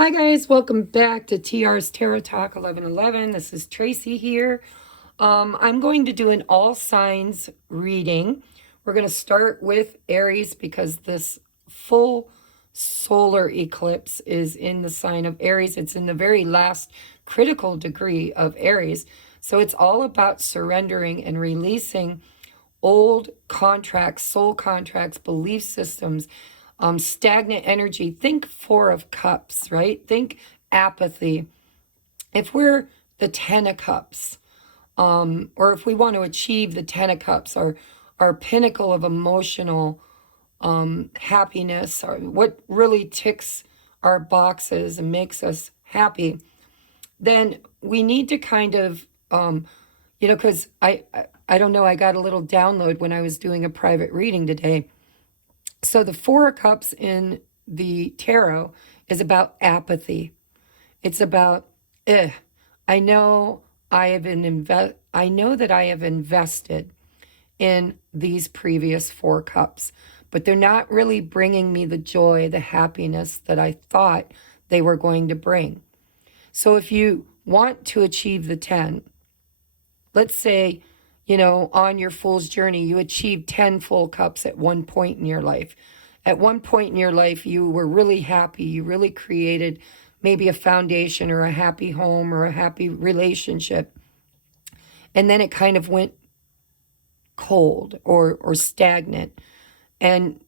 Hi guys, welcome back to TR's Tarot Talk 1111. This is Tracy here. I'm going to do an all signs reading. We're going to start with Aries because this full solar eclipse is in the sign of Aries. It's in the very last critical degree of Aries. So it's all about surrendering and releasing old contracts, soul contracts, belief systems, stagnant energy. Think Four of Cups, right? Think apathy. If we're the Ten of Cups, or if we want to achieve the Ten of Cups, our pinnacle of emotional happiness, or what really ticks our boxes and makes us happy, then we need to kind of, because I don't know, I got a little download when I was doing a private reading today. So the Four of Cups in the tarot is about apathy. It's about, I know I know that I have invested in these previous Four Cups, but they're not really bringing me the joy, the happiness that I thought they were going to bring. So if you want to achieve the 10, let's say, on your fool's journey, you achieved 10 full cups at one point in your life. At one point in your life, you were really happy. You really created maybe a foundation or a happy home or a happy relationship. And then it kind of went cold or stagnant. And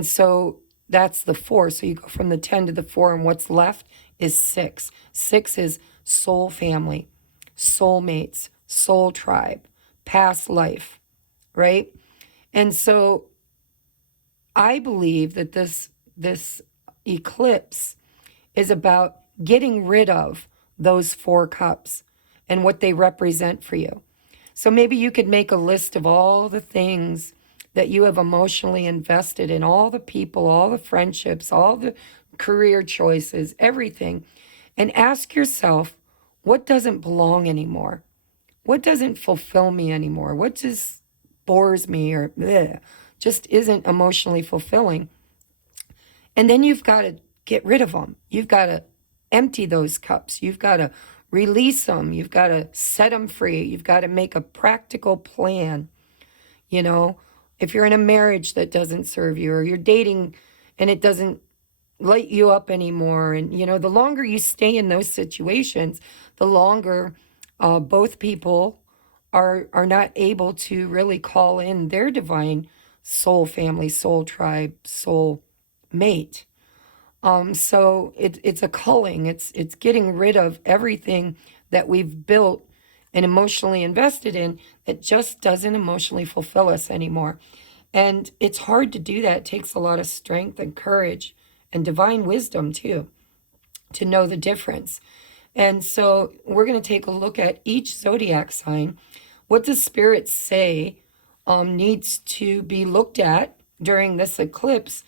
so that's the 4. So you go from the 10 to the 4, and what's left is 6. 6 is soul family, soulmates, soul tribe, past life, right? And so I believe that this eclipse is about getting rid of those 4 cups and what they represent for you. So maybe you could make a list of all the things that you have emotionally invested in, all the people, all the friendships, all the career choices, everything, and ask yourself, what doesn't belong anymore? What doesn't fulfill me anymore? What just bores me or just isn't emotionally fulfilling? And then you've got to get rid of them. You've got to empty those cups. You've got to release them. You've got to set them free. You've got to make a practical plan. If you're in a marriage that doesn't serve you, or you're dating and it doesn't light you up anymore, and the longer you stay in those situations, the longer both people are not able to really call in their divine soul family, soul tribe, soul mate. So it's a culling. It's getting rid of everything that we've built and emotionally invested in that just doesn't emotionally fulfill us anymore. And it's hard to do that. It takes a lot of strength and courage and divine wisdom too, to know the difference. And so we're going to take a look at each zodiac sign. What does Spirit say needs to be looked at during this eclipse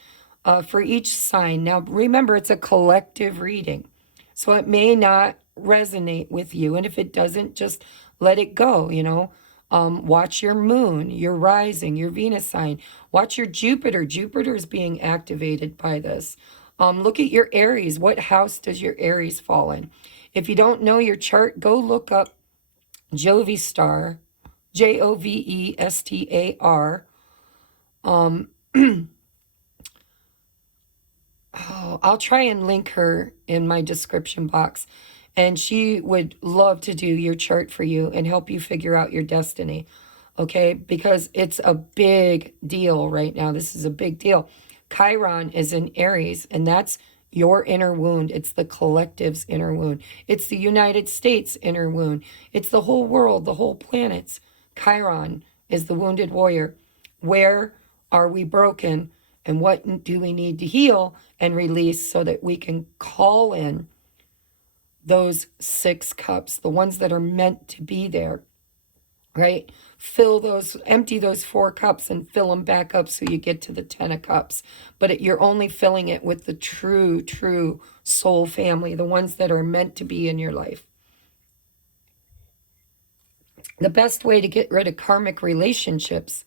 for each sign? Now, remember, it's a collective reading, so it may not resonate with you. And if it doesn't, just let it go, watch your moon, your rising, your Venus sign. Watch your Jupiter. Jupiter is being activated by this. Look at your Aries. What house does your Aries fall in? If you don't know your chart, go look up Jovistar, Jovestar. I'll try and link her in my description box. And she would love to do your chart for you and help you figure out your destiny. Okay? Because it's a big deal right now. This is a big deal. Chiron is in Aries, and that's your inner wound. It's the collective's inner wound. It's the United States inner wound. It's the whole world, the whole planet's. Chiron is the wounded warrior. Where are we broken? And what do we need to heal and release so that we can call in those 6 cups, the ones that are meant to be there, right? Empty those 4 cups and fill them back up so you get to the 10 of cups. But you're only filling it with the true soul family, the ones that are meant to be in your life. The best way to get rid of karmic relationships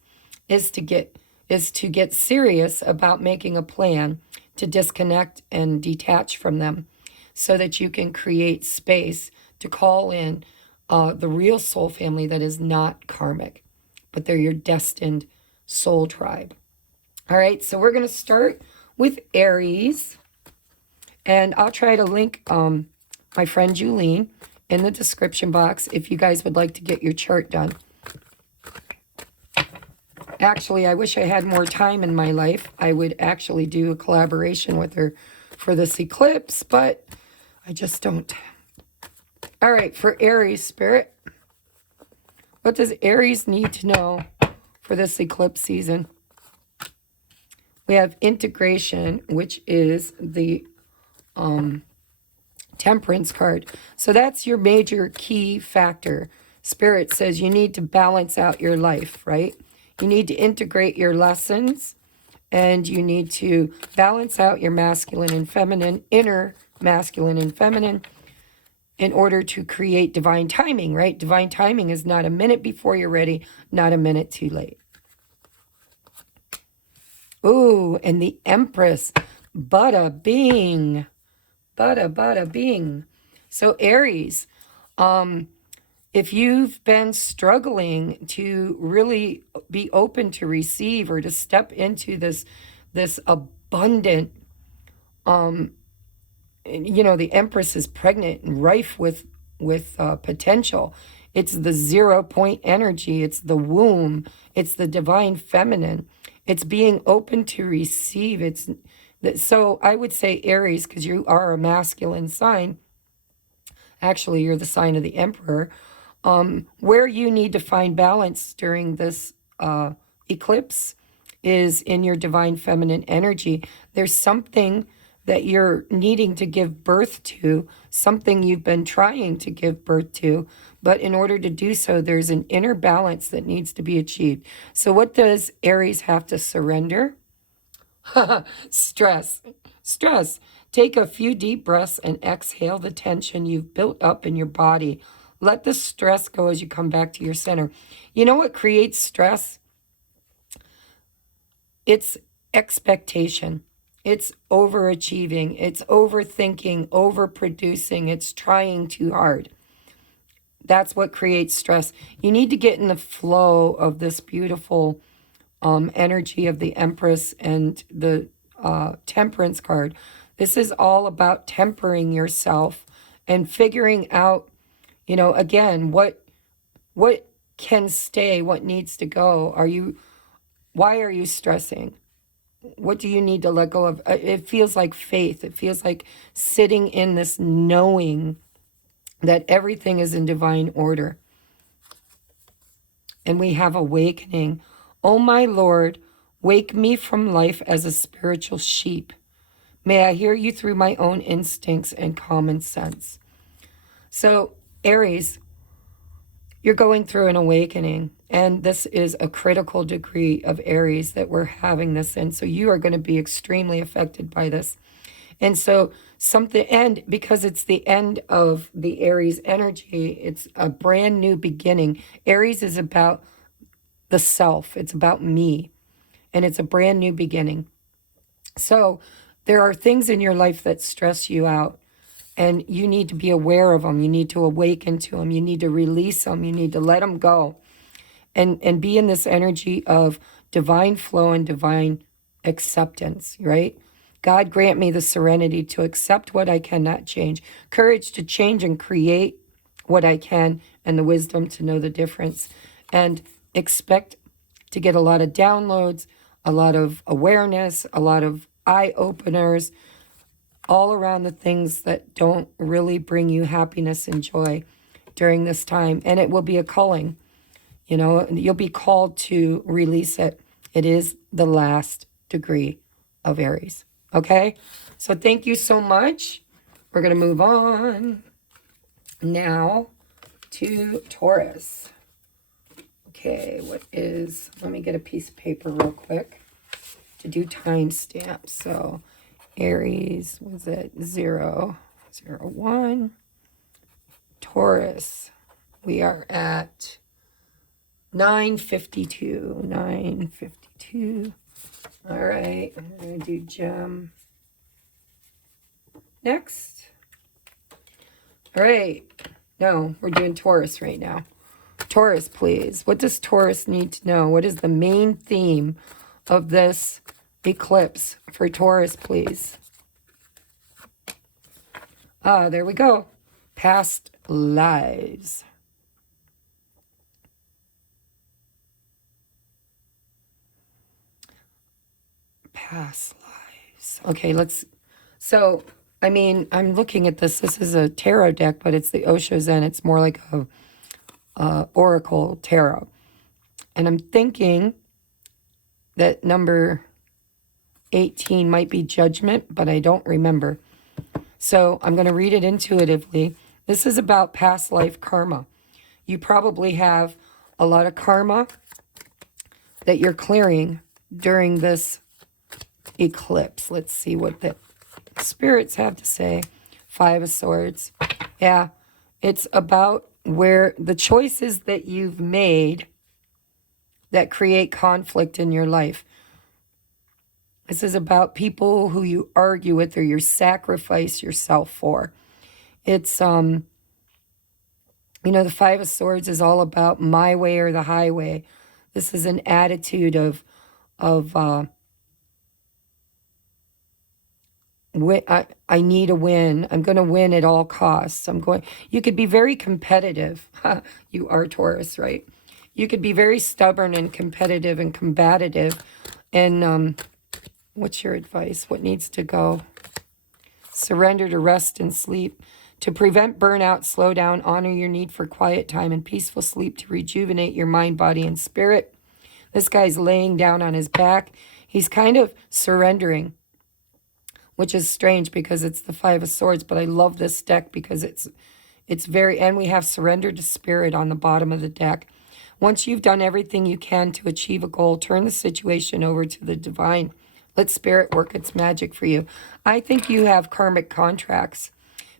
is to get serious about making a plan to disconnect and detach from them. so that you can create space to call in the real soul family that is not karmic, but they're your destined soul tribe. All right, so we're going to start with Aries, and I'll try to link my friend Julene in the description box if you guys would like to get your chart done. Actually, I wish I had more time in my life. I would actually do a collaboration with her for this eclipse, but I just don't. All right, for Aries, Spirit, what does Aries need to know for this eclipse season? We have integration, which is the Temperance card. So that's your major key factor. Spirit says you need to balance out your life, right? You need to integrate your lessons, and you need to balance out your masculine and feminine, inner masculine and feminine, in order to create divine timing, right? Divine timing is not a minute before you're ready, not a minute too late. Ooh, and the Empress. Bada bing. Bada bing. So Aries, if you've been struggling to really be open to receive or to step into this abundant, you know, the Empress is pregnant and rife with potential. It's the 0 point energy. It's the womb. It's the divine feminine. It's being open to receive. So I would say Aries, because you are a masculine sign. Actually, you're the sign of the Emperor. Where you need to find balance during this eclipse is in your divine feminine energy. There's something that you're needing to give birth to, something you've been trying to give birth to, but in order to do so, there's an inner balance that needs to be achieved. So what does Aries have to surrender? Stress. Stress. Take a few deep breaths and exhale the tension you've built up in your body. Let the stress go as you come back to your center. You know what creates stress? It's expectation. It's overachieving. It's overthinking, overproducing. It's trying too hard. That's what creates stress. You need to get in the flow of this beautiful energy of the Empress and the Temperance card. This is all about tempering yourself and figuring out, you know, again, what can stay, what needs to go. Why are you stressing? What do you need to let go of? It feels like faith. It feels like sitting in this knowing that everything is in divine order. And we have awakening. Oh, my Lord, wake me from life as a spiritual sheep. May I hear you through my own instincts and common sense. So, Aries, you're going through an awakening, and this is a critical degree of Aries that we're having this in. So you are going to be extremely affected by this. And so and because it's the end of the Aries energy, it's a brand new beginning. Aries is about the self. It's about me, and it's a brand new beginning. So there are things in your life that stress you out, and you need to be aware of them. You need to awaken to them. You need to release them. You need to let them go and be in this energy of divine flow and divine acceptance, right? God grant me the serenity to accept what I cannot change, courage to change and create what I can, and the wisdom to know the difference. And expect to get a lot of downloads, a lot of awareness, a lot of eye openers, all around the things that don't really bring you happiness and joy during this time. And it will be a culling. You know, you'll be called to release it. It is the last degree of Aries. Okay? So thank you so much. We're going to move on now to Taurus. Okay, let me get a piece of paper real quick to do timestamps. So Aries was at 001. Taurus, we are at 9:52. 9:52. All right, I'm going to do gem next. All right. No, we're doing Taurus right now. Taurus, please. What does Taurus need to know? What is the main theme of this eclipse for Taurus, please? Ah, there we go. Past lives. Past lives. Okay, let's... So, I mean, I'm looking at this. This is a tarot deck, but it's the Osho Zen. It's more like a oracle tarot. And I'm thinking that number 18 might be judgment, but I don't remember. So I'm going to read it intuitively. This is about past life karma. You probably have a lot of karma that you're clearing during this eclipse. Let's see what the spirits have to say. 5 of Swords. Yeah, it's about where the choices that you've made that create conflict in your life. This is about people who you argue with or you sacrifice yourself for. It's, you know, the 5 of Swords is all about my way or the highway. This is an attitude of I need a win. I'm going to win at all costs. You could be very competitive. You are Taurus, right? You could be very stubborn and competitive and combative. And what's your advice? What needs to go? Surrender to rest and sleep. To prevent burnout, slow down, honor your need for quiet time and peaceful sleep to rejuvenate your mind, body, and spirit. This guy's laying down on his back. He's kind of surrendering, which is strange because it's the 5 of Swords, but I love this deck because it's very, and we have surrender to spirit on the bottom of the deck. Once you've done everything you can to achieve a goal, turn the situation over to the divine. Let spirit work its magic for you. I think you have karmic contracts,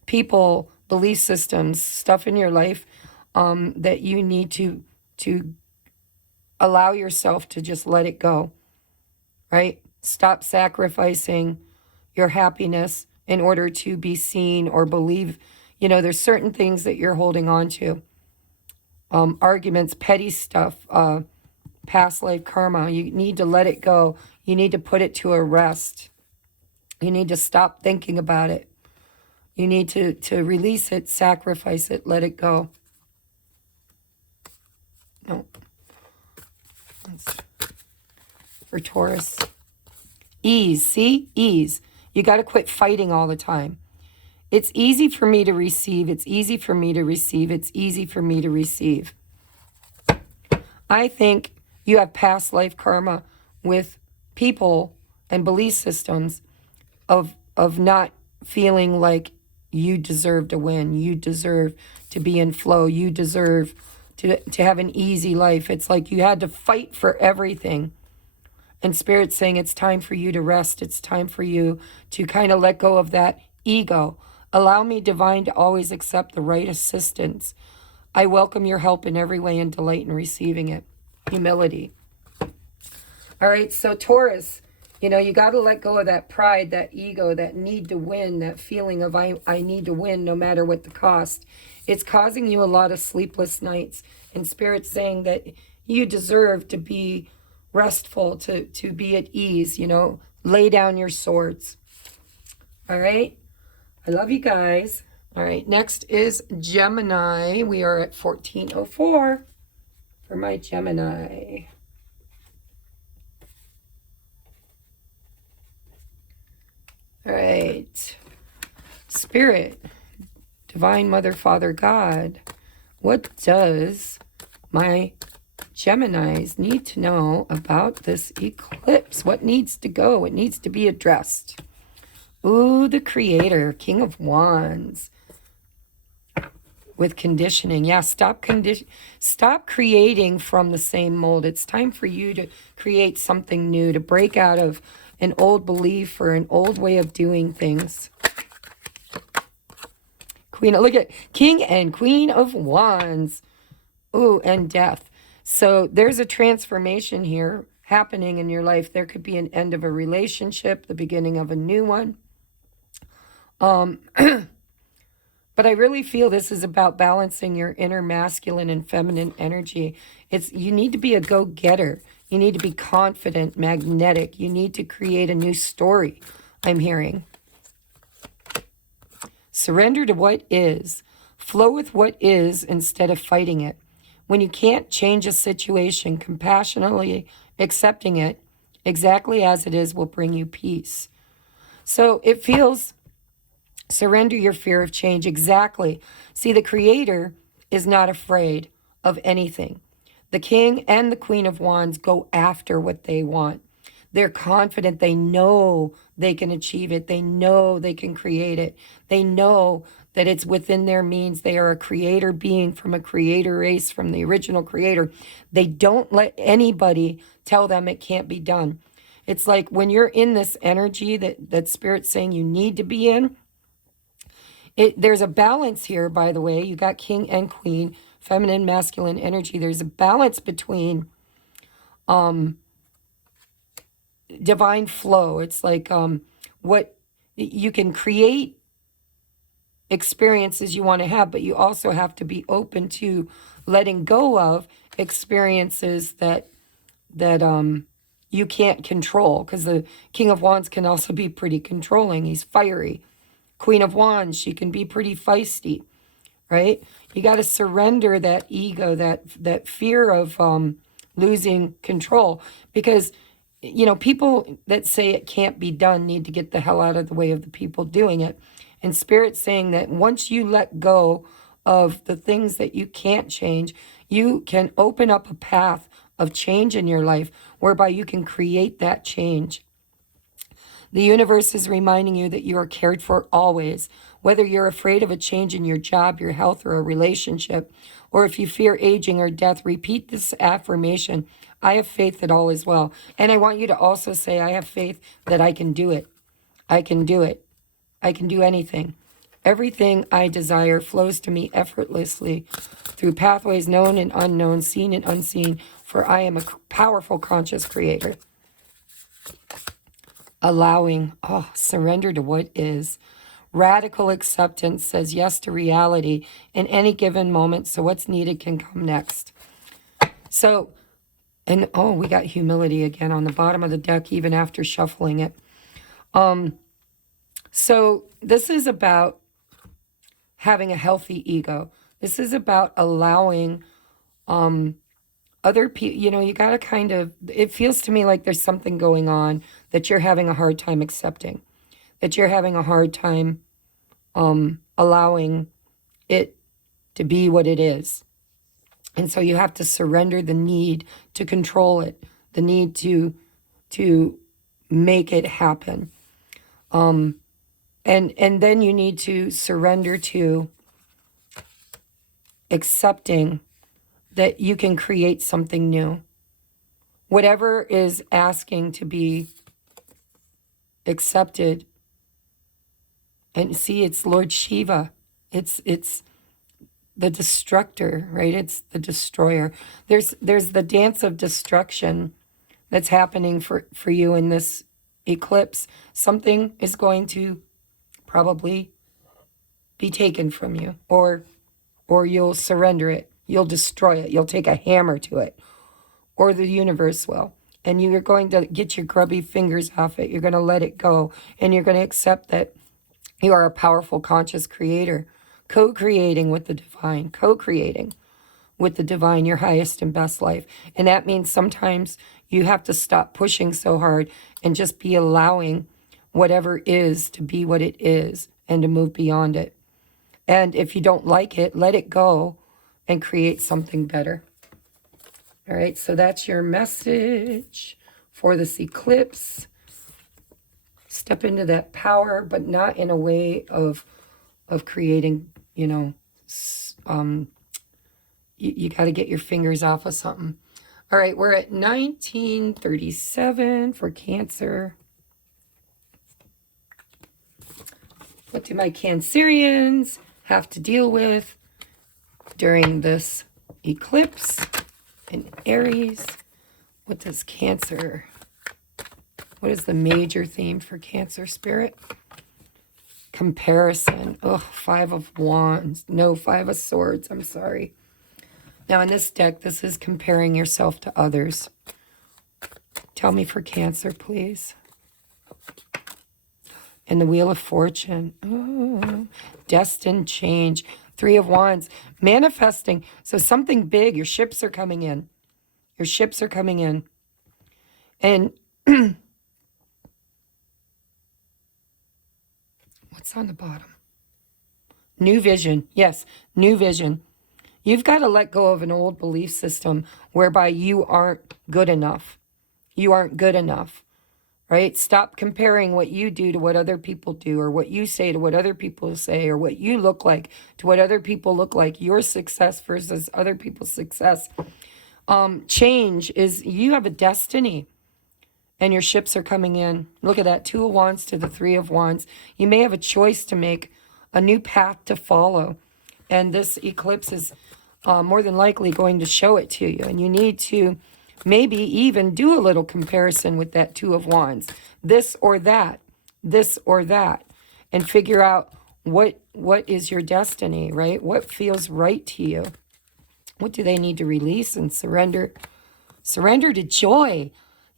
people, belief systems, stuff in your life that you need to allow yourself to just let it go, right? Stop sacrificing your happiness in order to be seen or believe. You know, there's certain things that you're holding on to. Arguments, petty stuff, past life karma. You need to let it go. You need to put it to a rest. You need to stop thinking about it. You need to release it, sacrifice it, let it go. No. For Taurus. Ease, see? Ease. You got to quit fighting all the time. It's easy for me to receive. It's easy for me to receive. It's easy for me to receive. I think you have past life karma with people and belief systems of not feeling like you deserve to win. You deserve to be in flow. You deserve to have an easy life. It's like you had to fight for everything. And Spirit's saying it's time for you to rest. It's time for you to kind of let go of that ego. Allow me, divine, to always accept the right assistance. I welcome your help in every way and delight in receiving it. Humility. All right, so Taurus, you know, you got to let go of that pride, that ego, that need to win, that feeling of I need to win no matter what the cost. It's causing you a lot of sleepless nights. And Spirit's saying that you deserve to be restful, to be at ease, you know, lay down your swords. All right. I love you guys. All right. Next is Gemini. We are at 1404 for my Gemini. All right. Spirit, Divine Mother, Father, God, what does my Geminis need to know about this eclipse? What needs to go? What needs to be addressed? Ooh, the Creator, King of Wands. With conditioning. Yeah, stop creating from the same mold. It's time for you to create something new, to break out of an old belief or an old way of doing things. Queen, look at King and Queen of Wands. Ooh, and Death. So there's a transformation here happening in your life. There could be an end of a relationship, the beginning of a new one. But But I really feel this is about balancing your inner masculine and feminine energy. You need to be a go-getter. You need to be confident, magnetic. You need to create a new story, I'm hearing. Surrender to what is. Flow with what is instead of fighting it. When you can't change a situation, compassionately accepting it exactly as it is will bring you peace. So it feels, surrender your fear of change. Exactly. See, the Creator is not afraid of anything. The King and the Queen of Wands go after what they want. They're confident. They know they can achieve it. They know they can create it. They know that it's within their means. They are a creator being from a creator race, from the original creator. They don't let anybody tell them it can't be done. It's like when you're in this energy that Spirit's saying you need to be in, there's a balance here, by the way. You got King and Queen, feminine, masculine energy. There's a balance between divine flow. It's like what you can create experiences you want to have, but you also have to be open to letting go of experiences that you can't control, because the King of Wands can also be pretty controlling. He's fiery. Queen of Wands, she can be pretty feisty, right? You got to surrender that ego, that fear of losing control, because you know, people that say it can't be done need to get the hell out of the way of the people doing it. And Spirit's saying that once you let go of the things that you can't change, you can open up a path of change in your life whereby you can create that change. The universe is reminding you that you are cared for always. Whether you're afraid of a change in your job, your health, or a relationship, or if you fear aging or death, repeat this affirmation. I have faith that all is well. And I want you to also say, I have faith that I can do it. I can do it. I can do anything. Everything I desire flows to me effortlessly through pathways known and unknown, seen and unseen, for I am a powerful conscious creator. Allowing, surrender to what is. Radical acceptance says yes to reality in any given moment, so what's needed can come next. So, and we got humility again on the bottom of the deck, even after shuffling it. So this is about having a healthy ego. This is about allowing other people, you know, you got to kind of, it feels to me like there's something going on that you're having a hard time accepting, that you're having a hard time allowing it to be what it is. And so you have to surrender the need to control it, the need to make it happen. And then you need to surrender to accepting that you can create something new. Whatever is asking to be accepted. And see, it's Lord Shiva. It's the destructor, right? It's the destroyer. There's the dance of destruction that's happening for you in this eclipse. Something is going to probably be taken from you, or you'll surrender it. You'll destroy it. You'll take a hammer to it, or the universe will. And you're going to get your grubby fingers off it. You're going to let it go, and you're going to accept that you are a powerful conscious creator, co-creating with the divine, co-creating with the divine, your highest and best life. And that means sometimes you have to stop pushing so hard and just be allowing whatever is to be what it is and to move beyond it. And if you don't like it, let it go and create something better. All right, so that's your message for this eclipse. Step into that power, but not in a way of creating, you know, you got to get your fingers off of something. All right, we're at 1937 for Cancer. What do my Cancerians have to deal with during this eclipse in Aries? What does Cancer... What is the major theme for Cancer, Spirit? Comparison. Oh, 5 of Wands. No, 5 of Swords. I'm sorry. Now, in this deck, this is comparing yourself to others. Tell me for Cancer, please. And the Wheel of Fortune. Oh, destined change. 3 of Wands. Manifesting. So something big. Your ships are coming in. Your ships are coming in. And what's on the bottom? New vision. Yes, new vision. You've got to let go of an old belief system whereby you aren't good enough. You aren't good enough, right? Stop comparing what you do to what other people do, or what you say to what other people say, or what you look like to what other people look like. Your success versus other people's success. Change is, you have a destiny. And your ships are coming in. Look at that, 2 of Wands to the 3 of Wands. You may have a choice to make, a new path to follow. And this eclipse is more than likely going to show it to you. And you need to maybe even do a little comparison with that 2 of Wands. This or that, and figure out what is your destiny, right? What feels right to you? What do they need to release and surrender? Surrender to joy.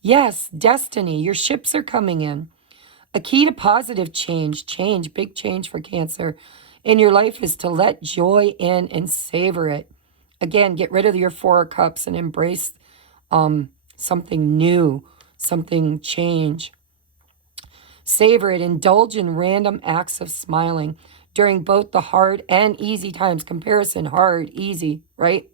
Yes, destiny. Your ships are coming in. A key to positive change, big change for Cancer in your life is to let joy in and savor it. Again, get rid of your 4 of Cups and embrace something new, something change. Savor it. Indulge in random acts of smiling during both the hard and easy times. Comparison, hard, easy, right?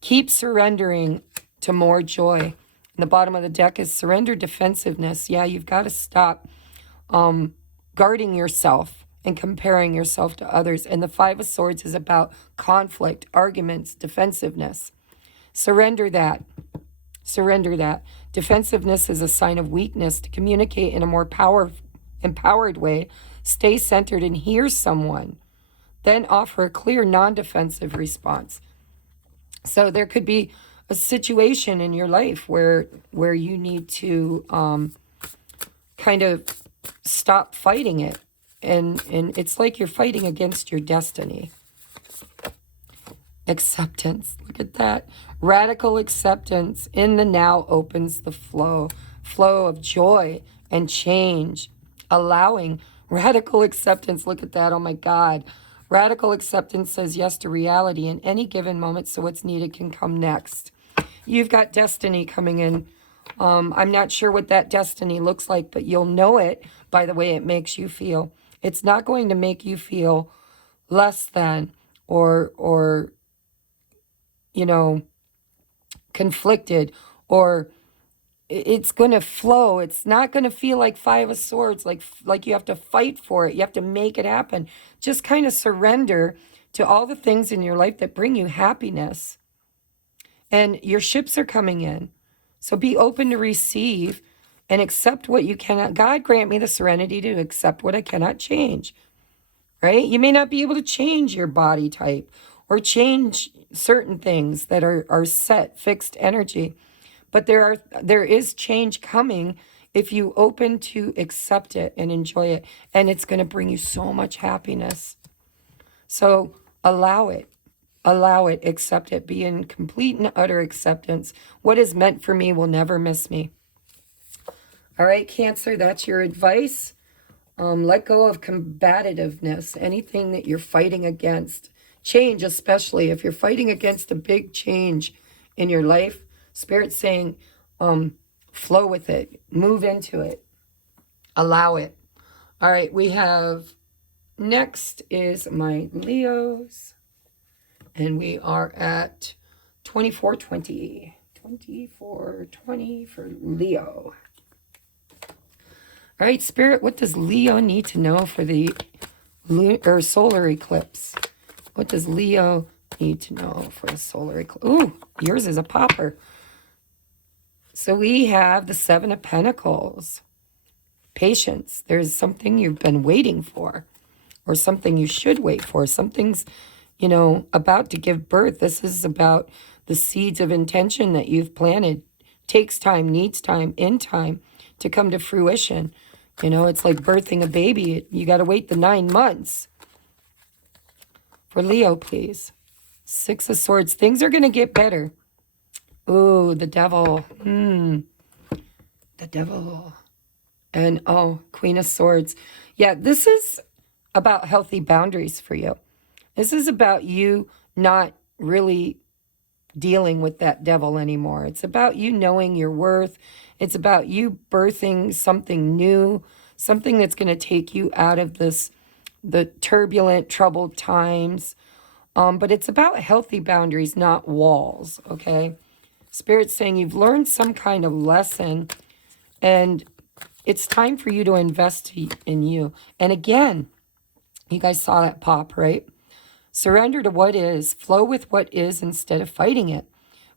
Keep surrendering to more joy. The bottom of the deck is surrender defensiveness. Yeah, you've got to stop guarding yourself and comparing yourself to others. And the 5 of Swords is about conflict, arguments, defensiveness. Surrender that. Surrender that. Defensiveness is a sign of weakness. To communicate in a more empowered way, stay centered and hear someone. Then offer a clear, non-defensive response. So there could be a situation in your life where you need to kind of stop fighting it. And it's like you're fighting against your destiny. Acceptance. Look at that. Radical acceptance in the now opens the flow of joy and change. Allowing radical acceptance. Look at that. Oh my God. Radical acceptance says yes to reality in any given moment, so what's needed can come next. You've got destiny coming in. I'm not sure what that destiny looks like, but you'll know it by the way it makes you feel. It's not going to make you feel less than or you know, conflicted, or it's going to flow. It's not going to feel like 5 of Swords, like you have to fight for it. You have to make it happen. Just kind of surrender to all the things in your life that bring you happiness. And your ships are coming in. So be open to receive and accept what you cannot. God grant me the serenity to accept what I cannot change, right? You may not be able to change your body type or change certain things that are set, fixed energy. But there is change coming if you open to accept it and enjoy it. And it's going to bring you so much happiness. So allow it. Allow it, accept it, be in complete and utter acceptance. What is meant for me will never miss me. All right, Cancer, that's your advice. Let go of combativeness, anything that you're fighting against. Change, especially if you're fighting against a big change in your life. Spirit's saying, flow with it, move into it, allow it. All right, we have, next is my Leos. And we are at 2420. 2420 for Leo. All right, Spirit, what does Leo need to know for the solar eclipse? What does Leo need to know for the solar eclipse? Ooh, yours is a popper. So we have the 7 of Pentacles. Patience. There's something you've been waiting for, or something you should wait for. Something's, you know, about to give birth. This is about the seeds of intention that you've planted. Takes time, needs time, in time to come to fruition. You know, it's like birthing a baby. You got to wait the 9 months. For Leo, please. 6 of Swords. Things are going to get better. Ooh, the Devil. The Devil. And, oh, Queen of Swords. Yeah, this is about healthy boundaries for you. This is about you not really dealing with that devil anymore. It's about you knowing your worth. It's about you birthing something new, something that's going to take you out of the turbulent, troubled times. But it's about healthy boundaries, not walls, okay? Spirit's saying you've learned some kind of lesson, and it's time for you to invest in you. And again, you guys saw that pop, right? Surrender to what is. Flow with what is instead of fighting it.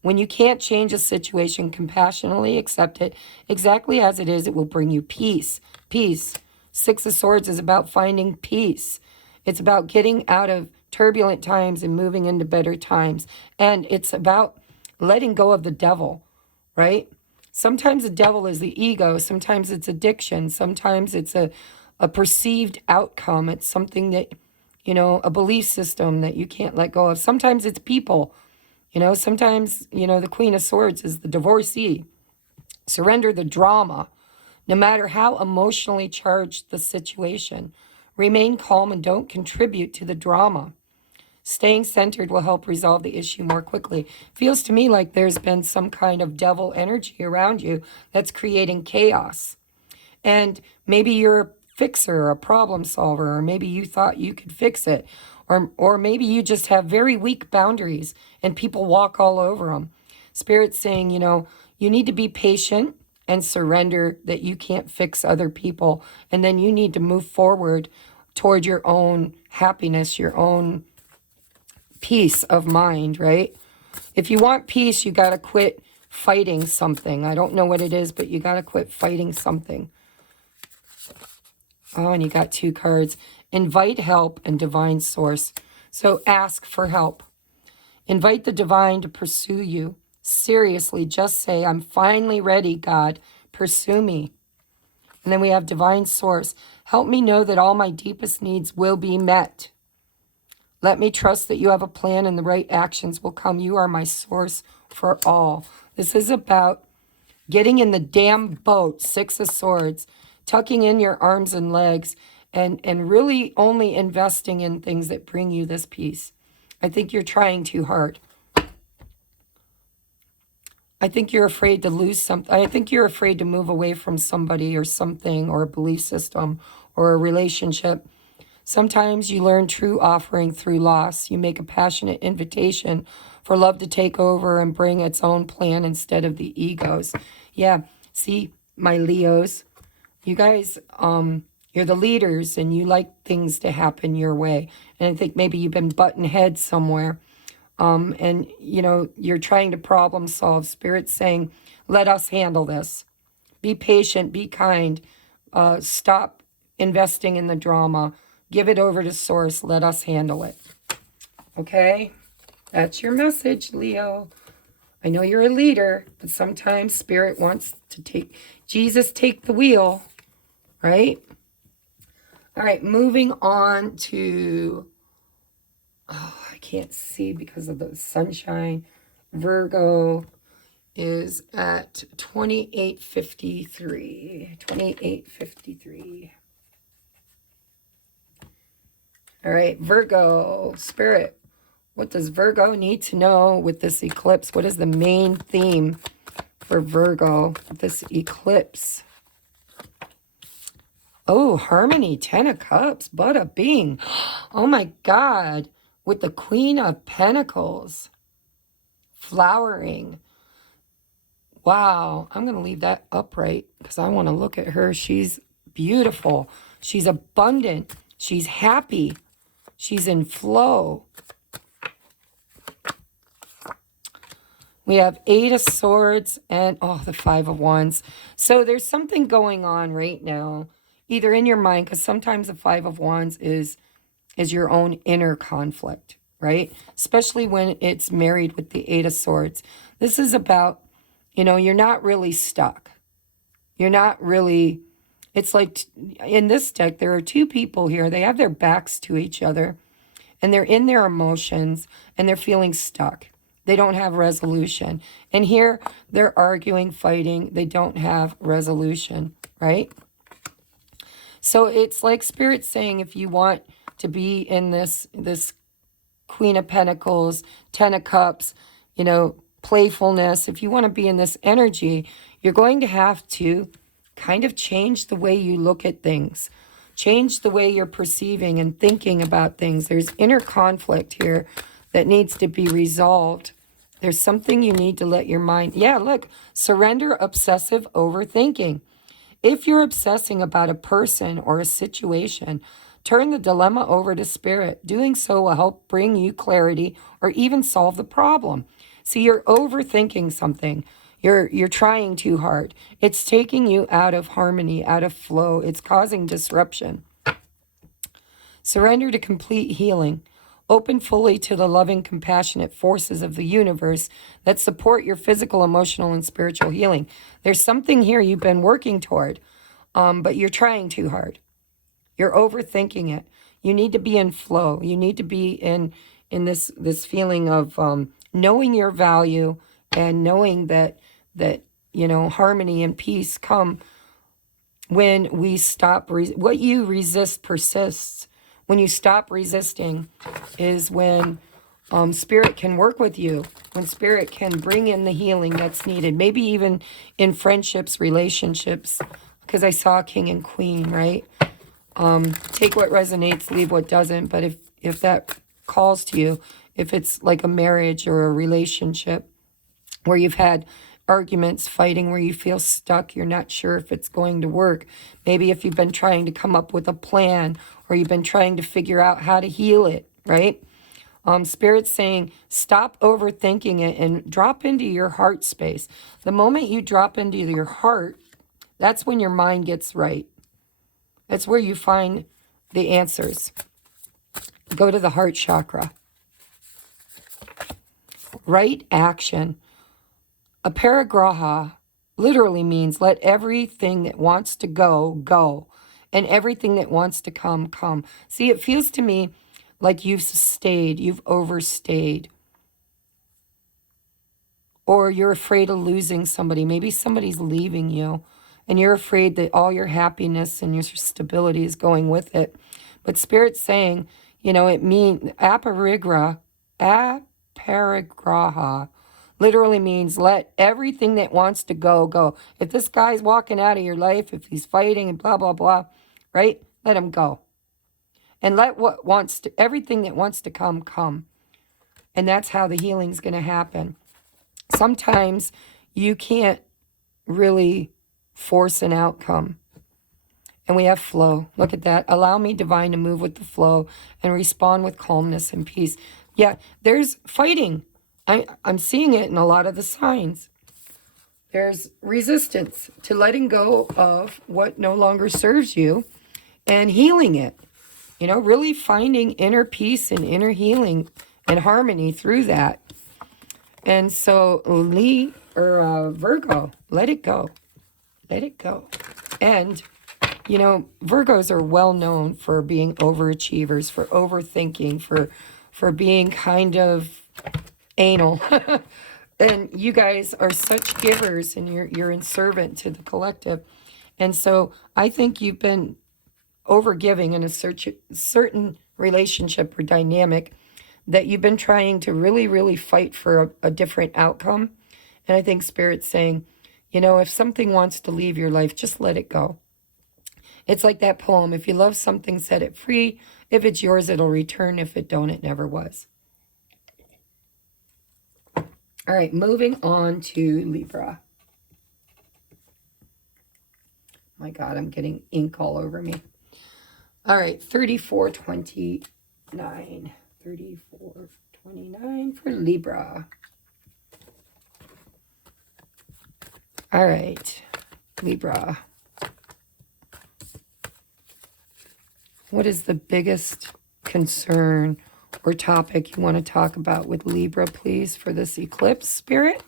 When you can't change a situation, compassionately accept it exactly as it is. It will bring you peace. Peace. 6 of Swords is about finding peace. It's about getting out of turbulent times and moving into better times. And it's about letting go of the devil, right? Sometimes the devil is the ego. Sometimes it's addiction. Sometimes it's a perceived outcome. It's something that, you know, a belief system that you can't let go of. Sometimes it's people. You know, sometimes, you know, the Queen of Swords is the divorcee. Surrender the drama, no matter how emotionally charged the situation. Remain calm and don't contribute to the drama. Staying centered will help resolve the issue more quickly. Feels to me like there's been some kind of devil energy around you that's creating chaos. And maybe you're a fixer or a problem solver, or maybe you thought you could fix it. Or maybe you just have very weak boundaries and people walk all over them. Spirit's saying, you know, you need to be patient and surrender that you can't fix other people. And then you need to move forward toward your own happiness, your own peace of mind, right? If you want peace, you got to quit fighting something. I don't know what it is, but you got to quit fighting something. Oh, and you got 2 cards. Invite help and divine source. So ask for help. Invite the divine to pursue you. Seriously, just say, I'm finally ready, God. Pursue me. And then we have divine source. Help me know that all my deepest needs will be met. Let me trust that you have a plan and the right actions will come. You are my source for all. This is about getting in the damn boat, 6 of Swords, tucking in your arms and legs, and really only investing in things that bring you this peace. I think you're trying too hard. I think you're afraid to lose something. I think you're afraid to move away from somebody or something or a belief system or a relationship. Sometimes you learn true offering through loss. You make a passionate invitation for love to take over and bring its own plan instead of the egos. Yeah, see, my Leos, you guys, you're the leaders and you like things to happen your way. And I think maybe you've been butting heads somewhere. And, you know, you're trying to problem solve. Spirit's saying, let us handle this. Be patient, be kind. Stop investing in the drama. Give it over to Source. Let us handle it. Okay? That's your message, Leo. I know you're a leader, but sometimes Spirit wants to take the wheel, right? All right, moving on to, oh, I can't see because of the sunshine. Virgo is at 2853. 2853. All right, Virgo, Spirit. What does Virgo need to know with this eclipse? What is the main theme for Virgo with this eclipse? Oh, harmony, 10 of cups, bada bing. Oh my God, with the Queen of Pentacles, flowering. Wow, I'm going to leave that upright because I want to look at her. She's beautiful. She's abundant. She's happy. She's in flow. We have 8 of Swords and, oh, the 5 of Wands. So there's something going on right now, either in your mind, because sometimes the 5 of Wands is your own inner conflict, right? Especially when it's married with the 8 of Swords. This is about, you know, you're not really stuck. You're not really It's like in this deck, there are two people here. They have their backs to each other, and they're in their emotions, and they're feeling stuck. They don't have resolution. And here, they're arguing, fighting. They don't have resolution, right? So it's like Spirit saying, if you want to be in this Queen of Pentacles, Ten of Cups, you know, playfulness, if you want to be in this energy, you're going to have to kind of change the way you look at things. Change the way you're perceiving and thinking about things. There's inner conflict here that needs to be resolved. There's something you need to let your mind... Yeah, look, surrender obsessive overthinking. If you're obsessing about a person or a situation, turn the dilemma over to Spirit. Doing so will help bring you clarity or even solve the problem. See, you're overthinking something. You're trying too hard. It's taking you out of harmony, out of flow. It's causing disruption. Surrender to complete healing. Open fully to the loving, compassionate forces of the universe that support your physical, emotional, and spiritual healing. There's something here you've been working toward, but you're trying too hard. You're overthinking it. You need to be in flow. You need to be in this feeling of knowing your value and knowing that you know, harmony and peace come when we stop. What you resist persists. When you stop resisting is when Spirit can work with you, when Spirit can bring in the healing that's needed, maybe even in friendships, relationships, because I saw King and Queen, right? Take what resonates, leave what doesn't. But if that calls to you, if it's like a marriage or a relationship where you've had arguments, fighting, where you feel stuck, you're not sure if it's going to work. Maybe if you've been trying to come up with a plan or you've been trying to figure out how to heal it, right? Spirit's saying, stop overthinking it and drop into your heart space. The moment you drop into your heart, that's when your mind gets right. That's where you find the answers. Go to the heart chakra. Right action. Aparigraha literally means let everything that wants to go, go. And everything that wants to come, come. See, it feels to me like you've stayed, you've overstayed. Or you're afraid of losing somebody. Maybe somebody's leaving you. And you're afraid that all your happiness and your stability is going with it. But Spirit's saying, you know, it means aparigraha literally means let everything that wants to go, go. If this guy's walking out of your life, if he's fighting and blah, blah, blah, right? Let him go. And let what wants to, everything that wants to come, come. And that's how the healing's going to happen. Sometimes you can't really force an outcome. And we have flow. Look at that. Allow me, divine, to move with the flow and respond with calmness and peace. Yeah, there's fighting. I'm seeing it in a lot of the signs. There's resistance to letting go of what no longer serves you and healing it. You know, really finding inner peace and inner healing and harmony through that. And so Virgo, let it go. Let it go. And, you know, Virgos are well known for being overachievers, for overthinking, for being kind of anal. And you guys are such givers, and you're in servant to the collective. And so I think you've been overgiving in a certain relationship or dynamic that you've been trying to really, really fight for a different outcome. And I think Spirit's saying, you know, if something wants to leave your life, just let it go. It's like that poem, if you love something, set it free. If it's yours, it'll return. If it don't, it never was. All right, moving on to Libra. My God, I'm getting ink all over me. All right, 3429. 3429 for Libra. All right, Libra. What is the biggest concern or topic you want to talk about with Libra, please, for this eclipse, Spirit?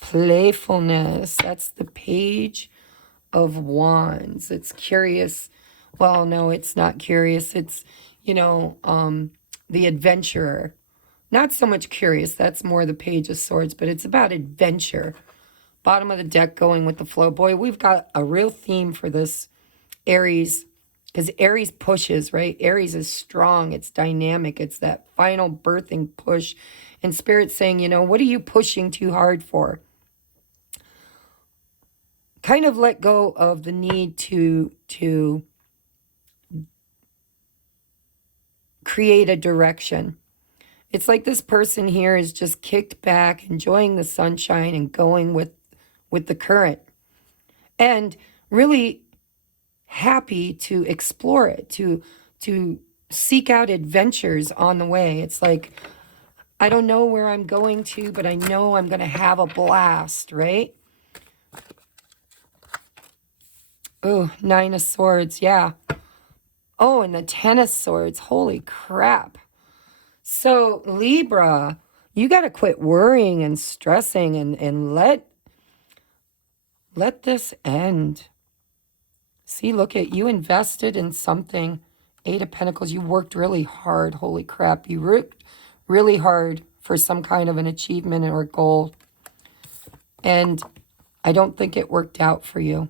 Playfulness. That's the Page of Wands. It's curious. Well, no, it's not curious. It's, you know, the adventurer. Not so much curious. That's more the Page of Swords, but it's about adventure. Bottom of the deck going with the flow. Boy, we've got a real theme for this Aries, because Aries pushes, right? Aries is strong. It's dynamic. It's that final birthing push. And Spirit's saying, you know, what are you pushing too hard for? Kind of let go of the need to create a direction. It's like this person here is just kicked back, enjoying the sunshine and going with the current. And really happy to explore it, to seek out adventures on the way. It's like, I don't know where I'm going to, but I know I'm going to have a blast, right? Oh, Nine of Swords, yeah. Oh, and the Ten of Swords, holy crap. So, Libra, you got to quit worrying and stressing and let this end. See, look at you invested in something. Eight of Pentacles, you worked really hard. Holy crap, you worked really hard for some kind of an achievement or goal. And I don't think it worked out for you.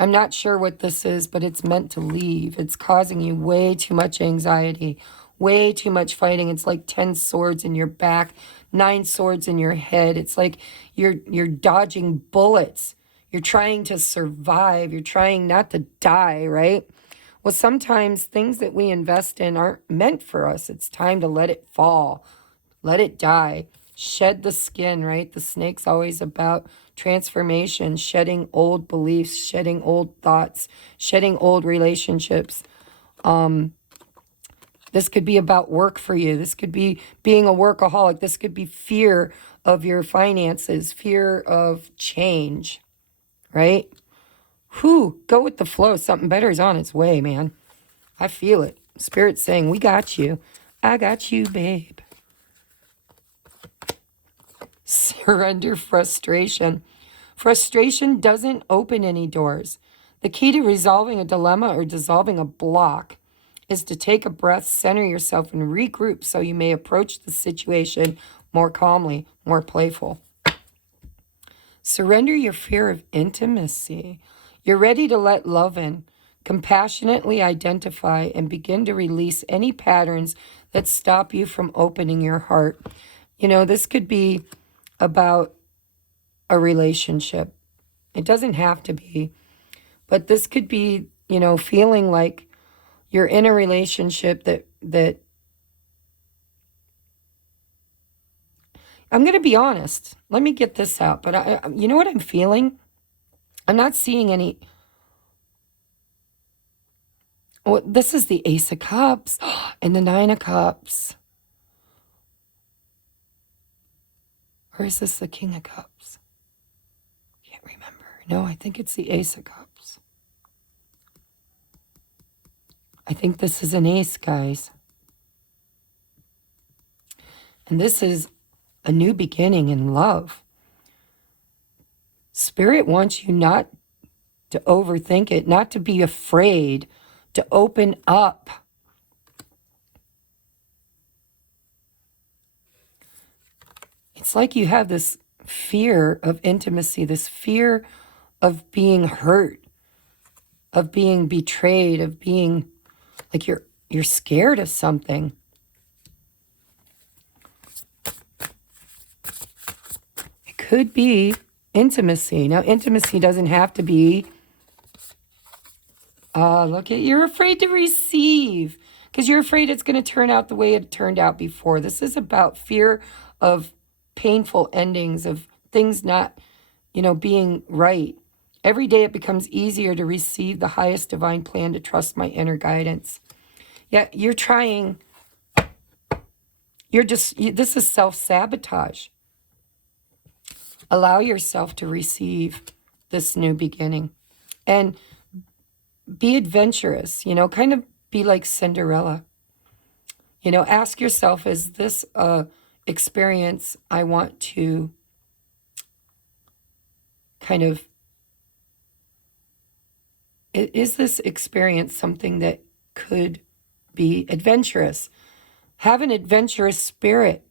I'm not sure what this is, but it's meant to leave. It's causing you way too much anxiety, way too much fighting. It's like 10 swords in your back, 9 swords in your head. It's like you're dodging bullets. You're trying to survive. You're trying not to die, right? Well, sometimes things that we invest in aren't meant for us. It's time to let it fall. Let it die. Shed the skin, right? The snake's always about transformation, shedding old beliefs, shedding old thoughts, shedding old relationships. This could be about work for you. This could be being a workaholic. This could be fear of your finances, fear of change, right? Whew, go with the flow. Something better is on its way, man. I feel it. Spirit's saying, we got you. I got you, babe. Surrender frustration. Frustration doesn't open any doors. The key to resolving a dilemma or dissolving a block is to take a breath, center yourself, and regroup so you may approach the situation more calmly, more playful. Surrender your fear of intimacy. You're ready to let love in. Compassionately identify and begin to release any patterns that stop you from opening your heart. You know, this could be about a relationship. It doesn't have to be, but this could be, you know, feeling like you're in a relationship that I'm going to be honest. Let me get this out. But you know what I'm feeling? I'm not seeing any. Oh, this is the Ace of Cups and the Nine of Cups. Or is this the King of Cups? Can't remember. No, I think it's the Ace of Cups. I think this is an ace, guys. And this is a new beginning in love. Spirit wants you not to overthink it, not to be afraid, to open up. It's like you have this fear of intimacy, this fear of being hurt, of being betrayed, of being like you're scared of something. It could be intimacy. Now, intimacy doesn't have to be, look at, you're afraid to receive because you're afraid it's going to turn out the way it turned out before. This is about fear of painful endings, of things not, you know, being right. Every day it becomes easier to receive the highest divine plan, to trust my inner guidance. Yeah, you're trying, this is self-sabotage. Allow yourself to receive this new beginning and be adventurous, you know, kind of be like Cinderella. You know, ask yourself, is this a experience I want to kind of, is this experience something that could be adventurous? Have an adventurous spirit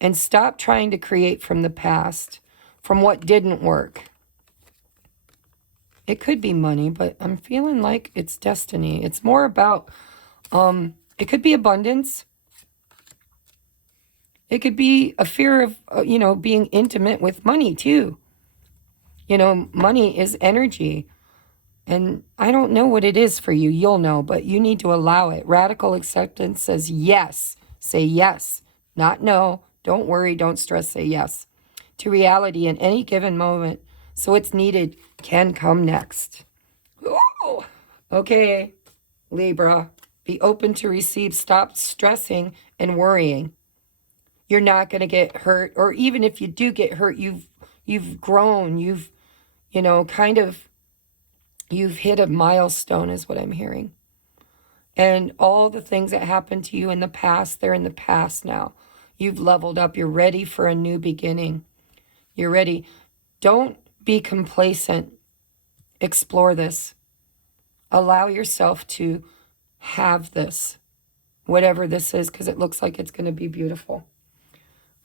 and stop trying to create from the past, from what didn't work. It could be money, but I'm feeling like it's destiny. It's more about, it could be abundance. It could be a fear of, you know, being intimate with money too. You know, money is energy. And I don't know what it is for you. You'll know, but you need to allow it. Radical acceptance says yes. Say yes, not no. Don't worry, don't stress, say yes. To reality in any given moment. So what's needed can come next. Ooh. Okay, Libra, be open to receive. Stop stressing and worrying. You're not going to get hurt, or even if you do get hurt, you've grown, you've, you know, kind of, you've hit a milestone is what I'm hearing. And all the things that happened to you in the past, they're in the past now. You've leveled up. You're ready for a new beginning. You're ready. Don't be complacent. Explore this. Allow yourself to have this, whatever this is, because it looks like it's going to be beautiful.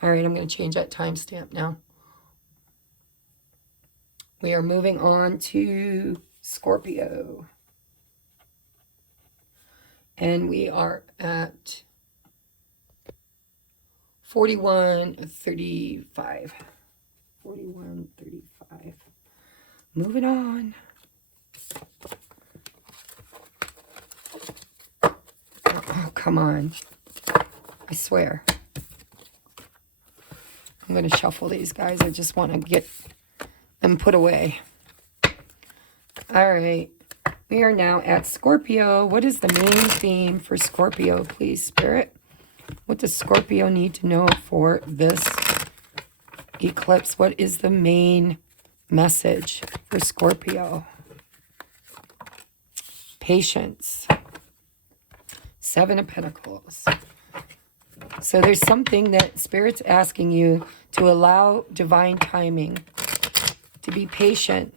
All right, I'm going to change that timestamp now. We are moving on to Scorpio. And we are at 41:35. 41:35. Moving on. Oh, come on. I swear. I'm going to shuffle these guys. I just want to get them put away. All right. We are now at Scorpio. What is the main theme for Scorpio, please, Spirit? What does Scorpio need to know for this eclipse? What is the main message for Scorpio? Patience. Seven of Pentacles. So there's something that Spirit's asking you to allow divine timing, to be patient,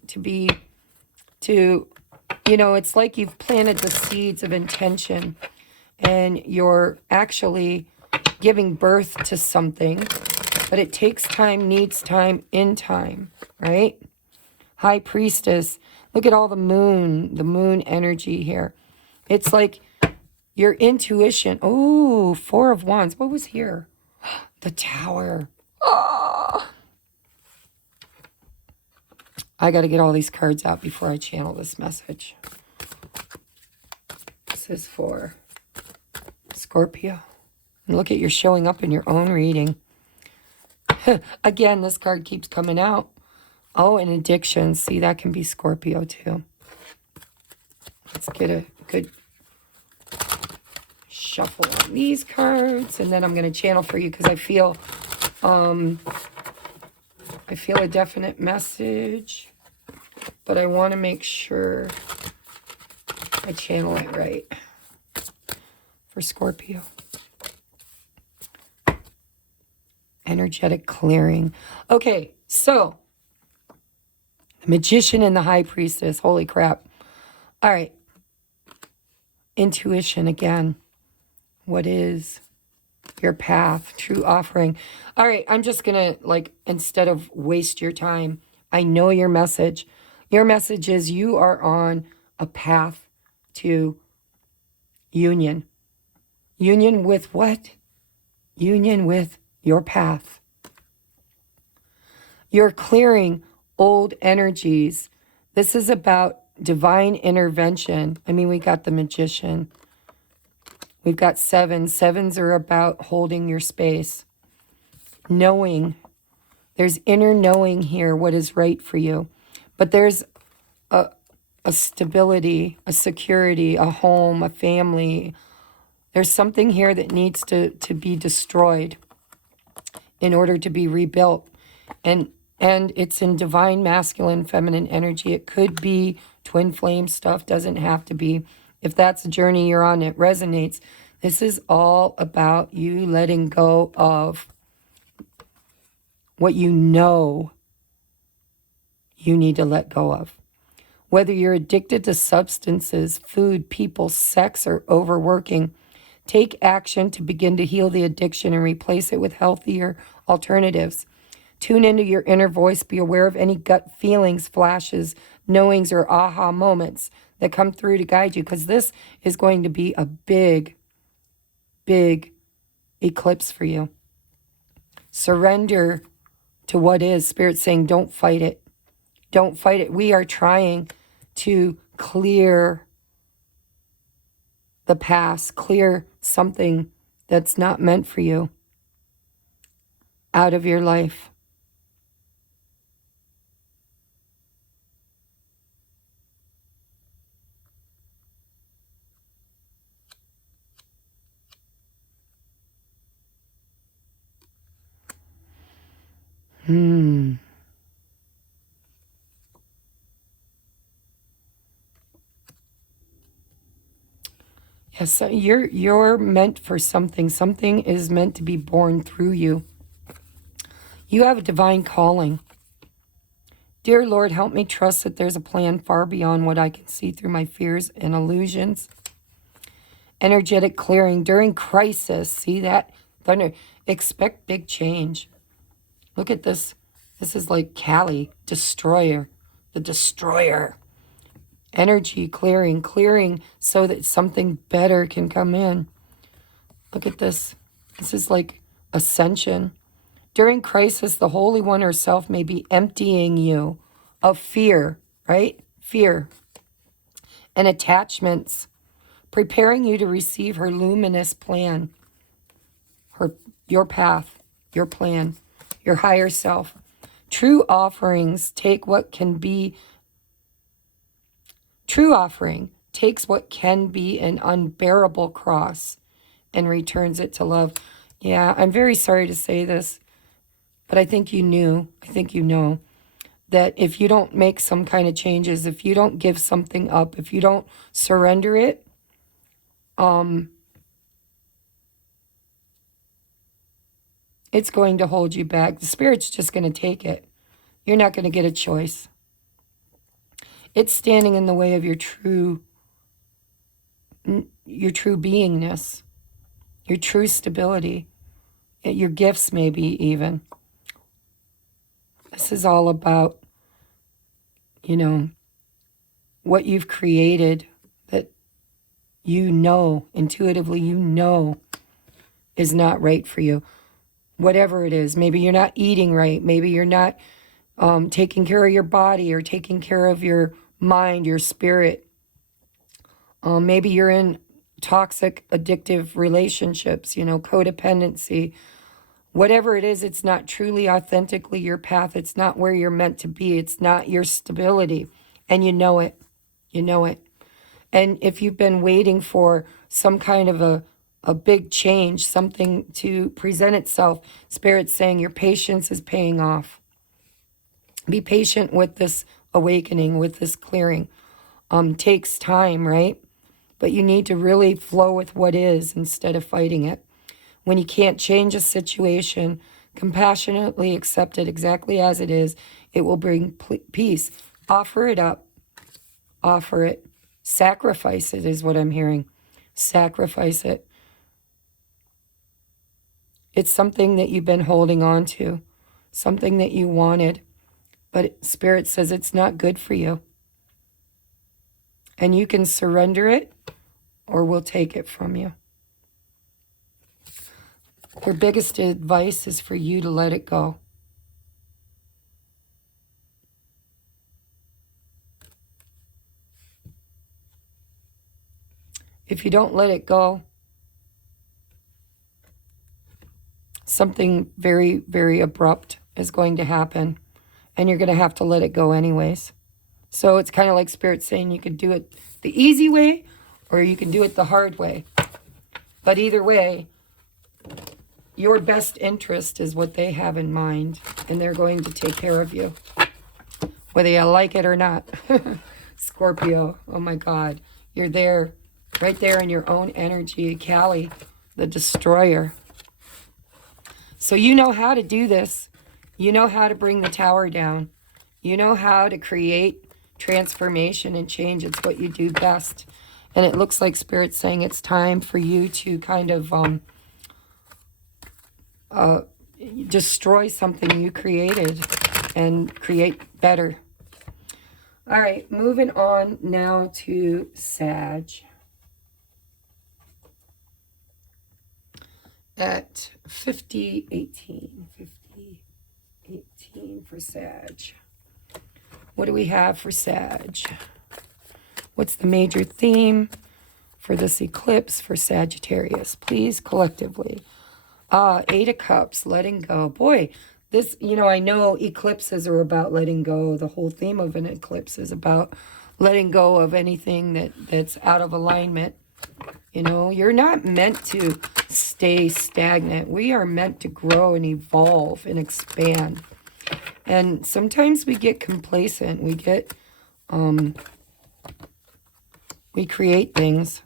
you know, it's like you've planted the seeds of intention and you're actually giving birth to something, but it takes time, needs time, in time, right? High Priestess, look at all the moon energy here. It's like your intuition. Oh, Four of Wands. What was here? The Tower. Oh. I got to get all these cards out before I channel this message. This is for Scorpio. And look at, you're showing up in your own reading. Again, this card keeps coming out. Oh, and addiction. See, that can be Scorpio too. Let's get a good shuffle on these cards. And then I'm going to channel for you because I feel a definite message, but I want to make sure I channel it right for Scorpio. Energetic clearing. Okay, so the Magician and the High Priestess. Holy crap. All right. Intuition again. What is your path? True offering. All right, I'm just going to, like, instead of waste your time, I know your message. Your message is you are on a path to union. Union with what? Union with your path. You're clearing old energies. This is about divine intervention. I mean, we got the Magician. We've got sevens. Sevens are about holding your space. Knowing. There's inner knowing here what is right for you. But there's a stability, a security, a home, a family. There's something here that needs to be destroyed in order to be rebuilt. And it's in divine masculine, feminine energy. It could be twin flame stuff. Doesn't have to be. If that's the journey you're on, it resonates. This is all about you letting go of what you know you need to let go of. Whether you're addicted to substances, food, people, sex, or overworking, take action to begin to heal the addiction and replace it with healthier alternatives. Tune into your inner voice. Be aware of any gut feelings, flashes, knowings, or aha moments that come through to guide you, because this is going to be a big, big eclipse for you. Surrender to what is. Spirit's saying, don't fight it. Don't fight it. We are trying to clear the past, clear something that's not meant for you out of your life. Yes, so you're meant for something. Something is meant to be born through you. You have a divine calling. Dear Lord, help me trust that there's a plan far beyond what I can see through my fears and illusions. Energetic clearing during crisis. See that? Thunder. Expect big change. Look at this. This is like Kali, destroyer. The destroyer. Energy clearing, clearing so that something better can come in. Look at this. This is like ascension. During crisis, the Holy One herself may be emptying you of fear, right? Fear and attachments, preparing you to receive her luminous plan, your path, your plan, your higher self. True offerings take what can be. True offering takes what can be an unbearable cross and returns it to love. Yeah, I'm very sorry to say this, but I think you know that if you don't make some kind of changes, if you don't give something up, if you don't surrender it, it's going to hold you back. The Spirit's just going to take it. You're not going to get a choice. It's standing in the way of your true beingness, your true stability, your gifts maybe even. This is all about, what you've created that intuitively is not right for you. Whatever it is, maybe you're not eating right, maybe you're not taking care of your body or taking care of your mind, your spirit. Maybe you're in toxic, addictive relationships, codependency. Whatever it is, it's not truly authentically your path. It's not where you're meant to be. It's not your stability. And you know it. You know it. And if you've been waiting for some kind of a big change, something to present itself, Spirit's saying your patience is paying off. Be patient with this awakening, with this clearing. Takes time, right? But you need to really flow with what is instead of fighting it. When you can't change a situation, compassionately accept it exactly as it is. It will bring peace. Offer it up. Offer it. Sacrifice it is what I'm hearing. Sacrifice it. It's something that you've been holding on to, something that you wanted, but Spirit says it's not good for you. And you can surrender it or we'll take it from you. Their biggest advice is for you to let it go. If you don't let it go, something very, very abrupt is going to happen, and you're going to have to let it go anyways. So it's kind of like Spirit saying you can do it the easy way or you can do it the hard way. But either way, your best interest is what they have in mind, and they're going to take care of you, whether you like it or not. Scorpio, oh my God, you're there, right there in your own energy. Kali, the destroyer. So you know how to do this. You know how to bring the tower down. You know how to create transformation and change. It's what you do best. And it looks like Spirit's saying it's time for you to kind of destroy something you created and create better. All right, moving on now to Sag. At 5018 for Sag. What do we have for Sag? What's the major theme for this eclipse for Sagittarius? Please, collectively. Eight of Cups, letting go. Boy, this, you know, I know eclipses are about letting go. The whole theme of an eclipse is about letting go of anything that's out of alignment. You know, you're not meant to stay stagnant. We are meant to grow and evolve and expand. And sometimes we get complacent. We get, we create things.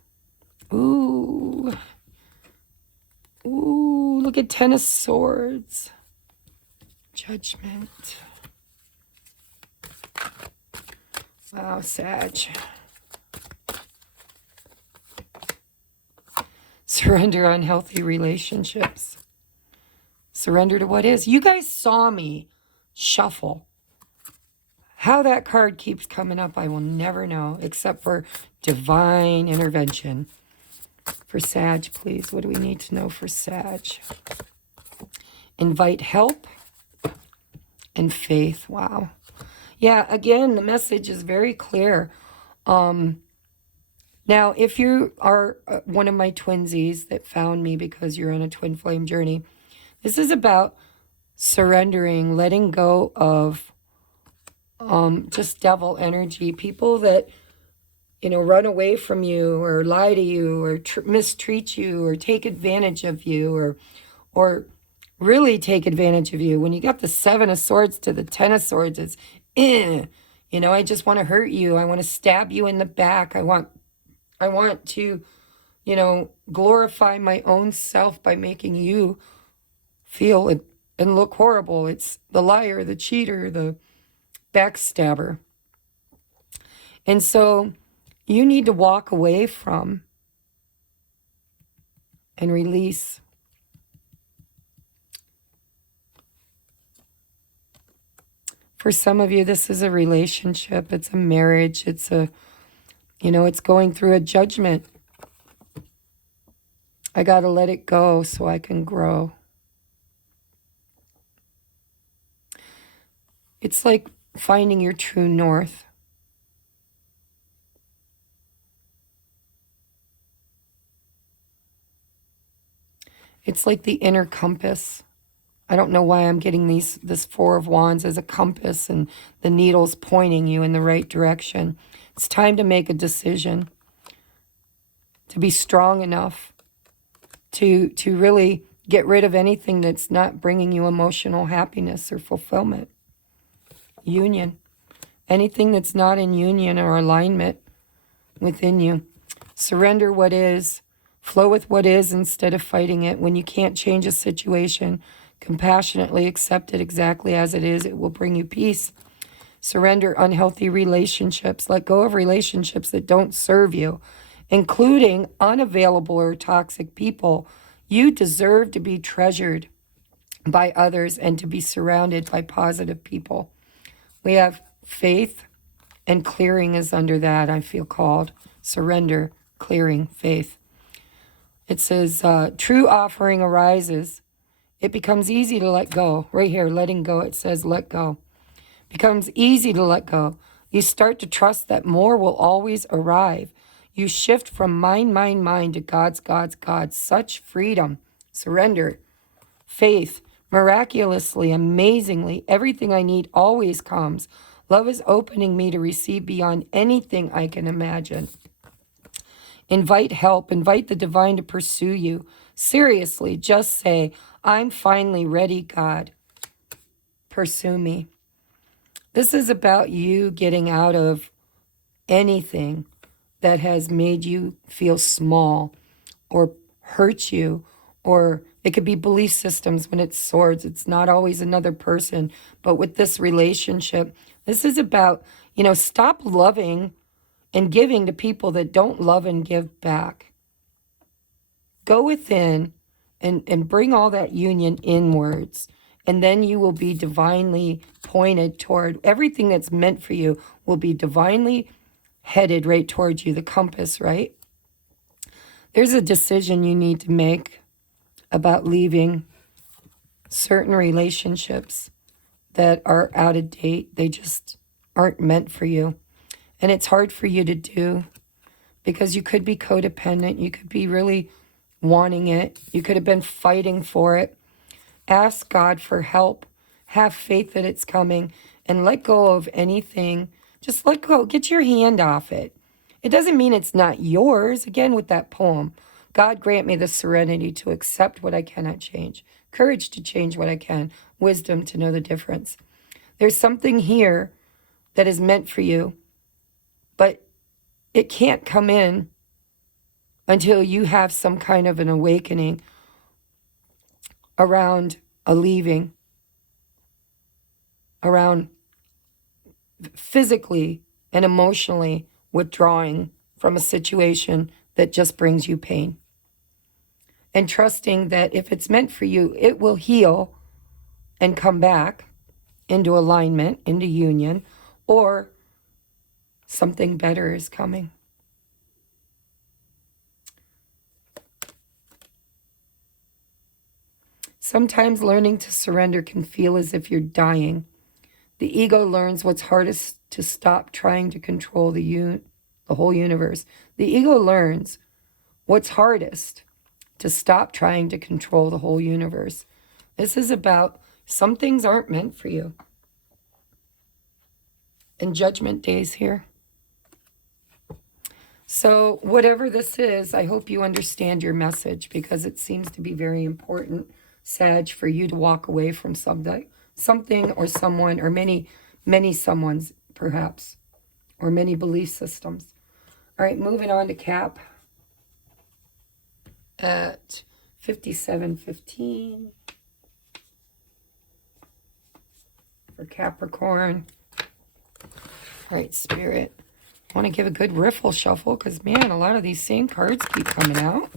Ooh. Ooh, look at Ten of Swords. Judgment. Wow, Sag. Surrender unhealthy relationships. Surrender to what is. You guys saw me shuffle. How that card keeps coming up, I will never know, except for divine intervention. For Sag, please. What do we need to know for Sag? Invite help and faith. Wow. Yeah, again, the message is very clear. Now, if you are one of my twinsies that found me because you're on a twin flame journey, this is about surrendering, letting go of just devil energy, people that, you know, run away from you or lie to you or mistreat you or take advantage of you or really take advantage of you. When you got the Seven of Swords to the Ten of Swords, it's, you know, I just want to hurt you. I want to stab you in the back. I want to, you know, glorify my own self by making you feel and look horrible. It's the liar, the cheater, the backstabber. And so you need to walk away from and release. For some of you, this is a relationship. It's a marriage. It's a, you know, it's going through a judgment. I got to let it go so I can grow. It's like finding your true north. It's like the inner compass. I don't know why I'm getting this Four of Wands as a compass and the needle's pointing you in the right direction. It's time to make a decision, to be strong enough to really get rid of anything that's not bringing you emotional happiness or fulfillment. Union. Anything that's not in union or alignment within you. Surrender what is. Flow with what is instead of fighting it. When you can't change a situation, compassionately accept it exactly as it is. It will bring you peace. Surrender unhealthy relationships. Let go of relationships that don't serve you, including unavailable or toxic people. You deserve to be treasured by others and to be surrounded by positive people. We have faith, and clearing is under that, I feel called. Surrender, clearing, faith. It says, true offering arises. It becomes easy to let go. Right here, letting go, it says let go. Becomes easy to let go. You start to trust that more will always arrive. You shift from mind to God's. Such freedom. Surrender. Faith. Miraculously, amazingly, everything I need always comes. Love is opening me to receive beyond anything I can imagine. Invite help. Invite the divine to pursue you. Seriously, just say, I'm finally ready, God. Pursue me. This is about you getting out of anything that has made you feel small or hurt you, or it could be belief systems when it's swords. It's not always another person, but with this relationship, This is about, you know, stop loving and giving to people that don't love and give back. Go within and bring all that union inwards. And then you will be divinely pointed toward everything that's meant for you, will be divinely headed right towards you, the compass, right? There's a decision you need to make about leaving certain relationships that are out of date. They just aren't meant for you. And it's hard for you to do because you could be codependent. You could be really wanting it. You could have been fighting for it. Ask God for help. Have faith that it's coming and let go of anything. Just let go. Get your hand off it. It doesn't mean it's not yours. Again, with that poem, God grant me the serenity to accept what I cannot change, courage to change what I can, wisdom to know the difference. There's something here that is meant for you, but it can't come in until you have some kind of an awakening around a leaving, around physically and emotionally withdrawing from a situation that just brings you pain. And trusting that if it's meant for you, it will heal and come back into alignment, into union, or something better is coming. Sometimes learning to surrender can feel as if you're dying. The ego learns what's hardest to stop trying to control the whole universe. The ego learns what's hardest to stop trying to control the whole universe. This is about some things aren't meant for you. And Judgment Day's here. So whatever this is, I hope you understand your message because it seems to be very important, Sag, for you to walk away from something or someone or many someones perhaps, or many belief systems. All right, moving on to Cap at 57:15 for Capricorn. All right, Spirit. I want to give a good riffle shuffle because, man, a lot of these same cards keep coming out.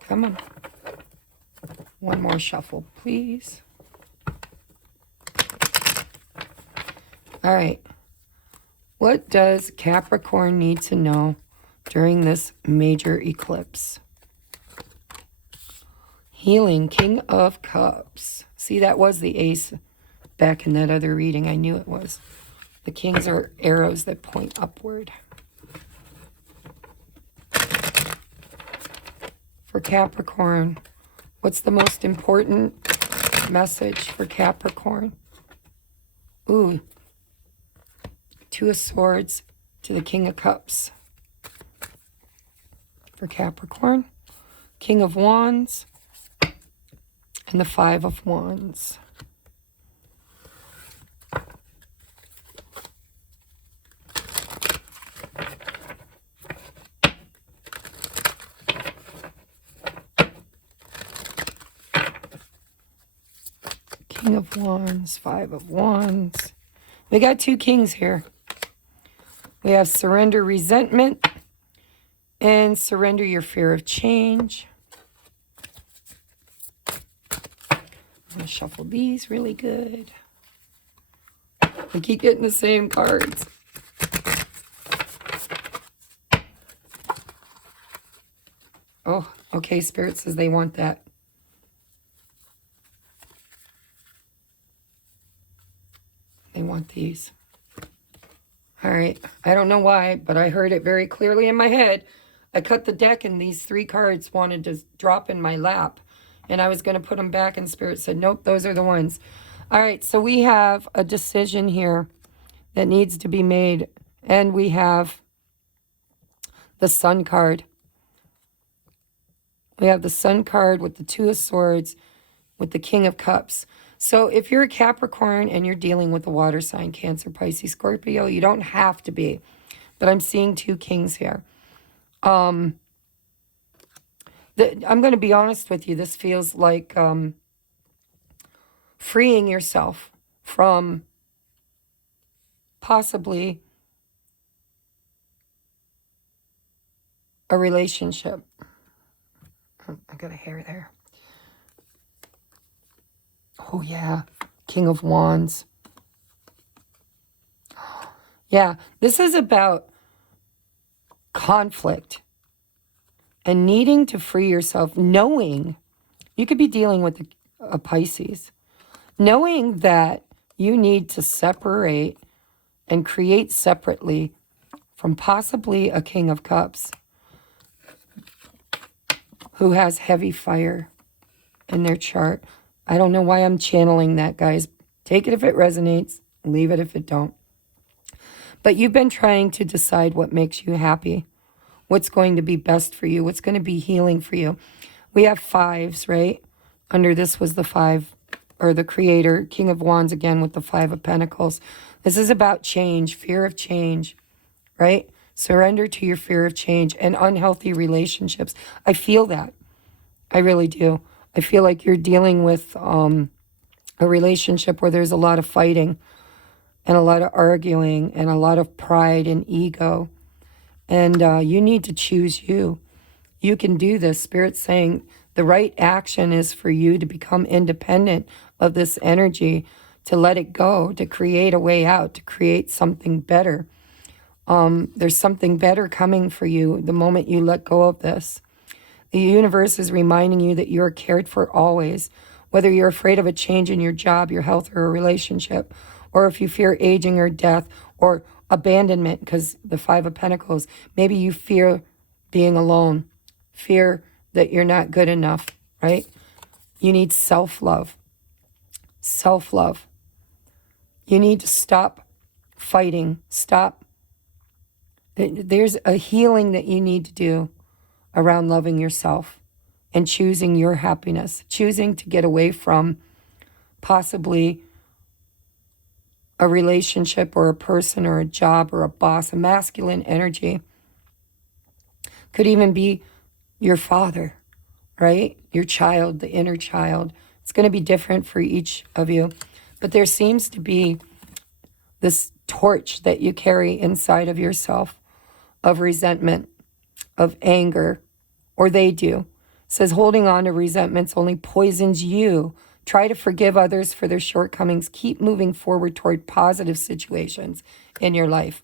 Come on. One more shuffle, please. All right. What does Capricorn need to know during this major eclipse? Healing, King of Cups. See, that was the ace back in that other reading. I knew it was. The kings are arrows that point upward. For Capricorn, what's the most important message for Capricorn? Ooh, Two of Swords to the King of Cups. For Capricorn, King of Wands, and the Five of Wands. King of Wands, Five of Wands. We got two kings here. We have surrender resentment and surrender your fear of change. I'm going to shuffle these really good. We keep getting the same cards. Oh, okay, Spirit says they want that. They want these. All right. I don't know why, but I heard it very clearly in my head. I cut the deck and these three cards wanted to drop in my lap. And I was going to put them back and Spirit said, nope, those are the ones. All right. So we have a decision here that needs to be made. And we have the Sun card. We have the Sun card with the Two of Swords, with the King of Cups. So if you're a Capricorn and you're dealing with a water sign, Cancer, Pisces, Scorpio, you don't have to be. But I'm seeing two kings here. This I'm going to be honest with you. This feels like freeing yourself from possibly a relationship. Oh, I got a hair there. Oh, yeah. King of Wands. Yeah, this is about conflict and needing to free yourself, knowing you could be dealing with a Pisces, knowing that you need to separate and create separately from possibly a King of Cups who has heavy fire in their chart. I don't know why I'm channeling that, guys. Take it if it resonates, leave it if it don't. But you've been trying to decide what makes you happy, what's going to be best for you, what's going to be healing for you. We have fives, right? Under this was the five, or the creator, King of Wands again with the Five of Pentacles. This is about change, fear of change, right? Surrender to your fear of change and unhealthy relationships. I feel that. I really do. I feel like you're dealing with a relationship where there's a lot of fighting and a lot of arguing and a lot of pride and ego. And you need to choose you. You can do this. Spirit's saying the right action is for you to become independent of this energy, to let it go, to create a way out, to create something better. There's something better coming for you the moment you let go of this. The universe is reminding you that you're cared for always, whether you're afraid of a change in your job, your health, or a relationship, or if you fear aging or death or abandonment, because the Five of Pentacles, maybe you fear being alone, fear that you're not good enough, right? You need self-love. Self-love. You need to stop fighting. Stop. There's a healing that you need to do around loving yourself and choosing your happiness, choosing to get away from possibly a relationship or a person or a job or a boss, a masculine energy. Could even be your father, right? Your child, the inner child. It's going to be different for each of you. But there seems to be this torch that you carry inside of yourself of resentment, of anger, or they do. It says holding on to resentments only poisons you. Try to forgive others for their shortcomings. Keep moving forward toward positive situations in your life.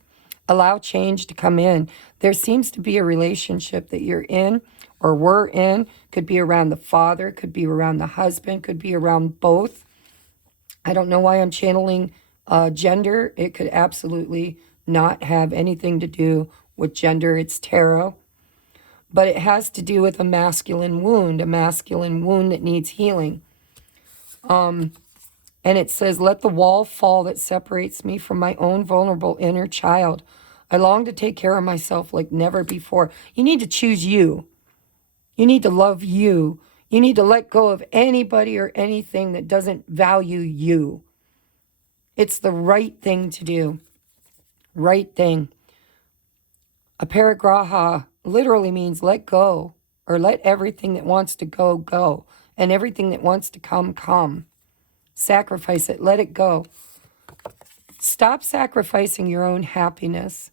Allow change to come in. There seems to be a relationship that you're in or were in. Could be around the father, could be around the husband, could be around both. I don't know why I'm channeling gender. It could absolutely not have anything to do with gender. It's tarot. But it has to do with a masculine wound that needs healing. And it says, let the wall fall that separates me from my own vulnerable inner child. I long to take care of myself like never before. You need to choose you. You need to love you. You need to let go of anybody or anything that doesn't value you. It's the right thing to do. Right thing. Aparigraha literally means let go, or let everything that wants to go, go. And everything that wants to come, come. Sacrifice it. Let it go. Stop sacrificing your own happiness.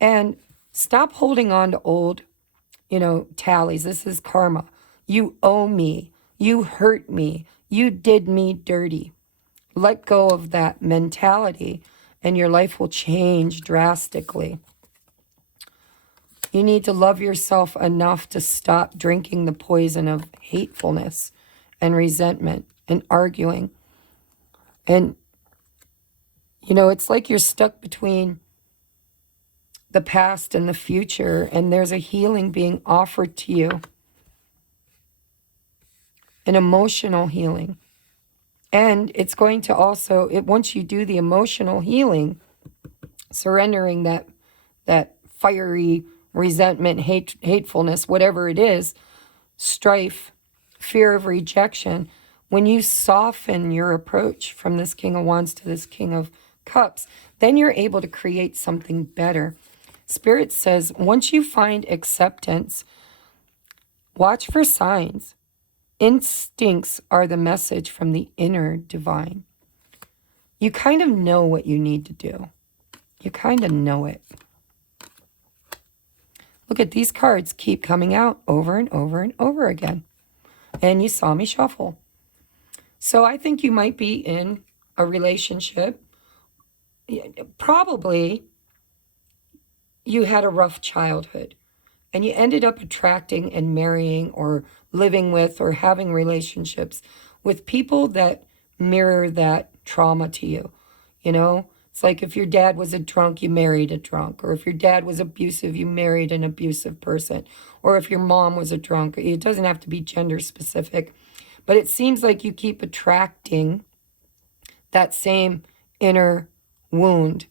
And stop holding on to old, tallies. This is karma. You owe me. You hurt me. You did me dirty. Let go of that mentality and your life will change drastically. You need to love yourself enough to stop drinking the poison of hatefulness and resentment and arguing. And, it's like you're stuck between the past and the future, and there's a healing being offered to you. An emotional healing. And it's going to also, once you do the emotional healing, surrendering that fiery resentment, hatefulness, whatever it is, strife, fear of rejection, when you soften your approach from this King of Wands to this King of Cups, then you're able to create something better. Spirit says, once you find acceptance, Watch for signs. Instincts are the message from the inner divine. You kind of know what you need to do. You kind of know it. Look at these cards keep coming out over and over and over again. And you saw me shuffle. So I think you might be in a relationship. Probably you had a rough childhood and you ended up attracting and marrying or living with or having relationships with people that mirror that trauma to you. You know, it's like if your dad was a drunk, you married a drunk. Or if your dad was abusive, you married an abusive person. Or if your mom was a drunk. It doesn't have to be gender specific. But it seems like you keep attracting that same inner wound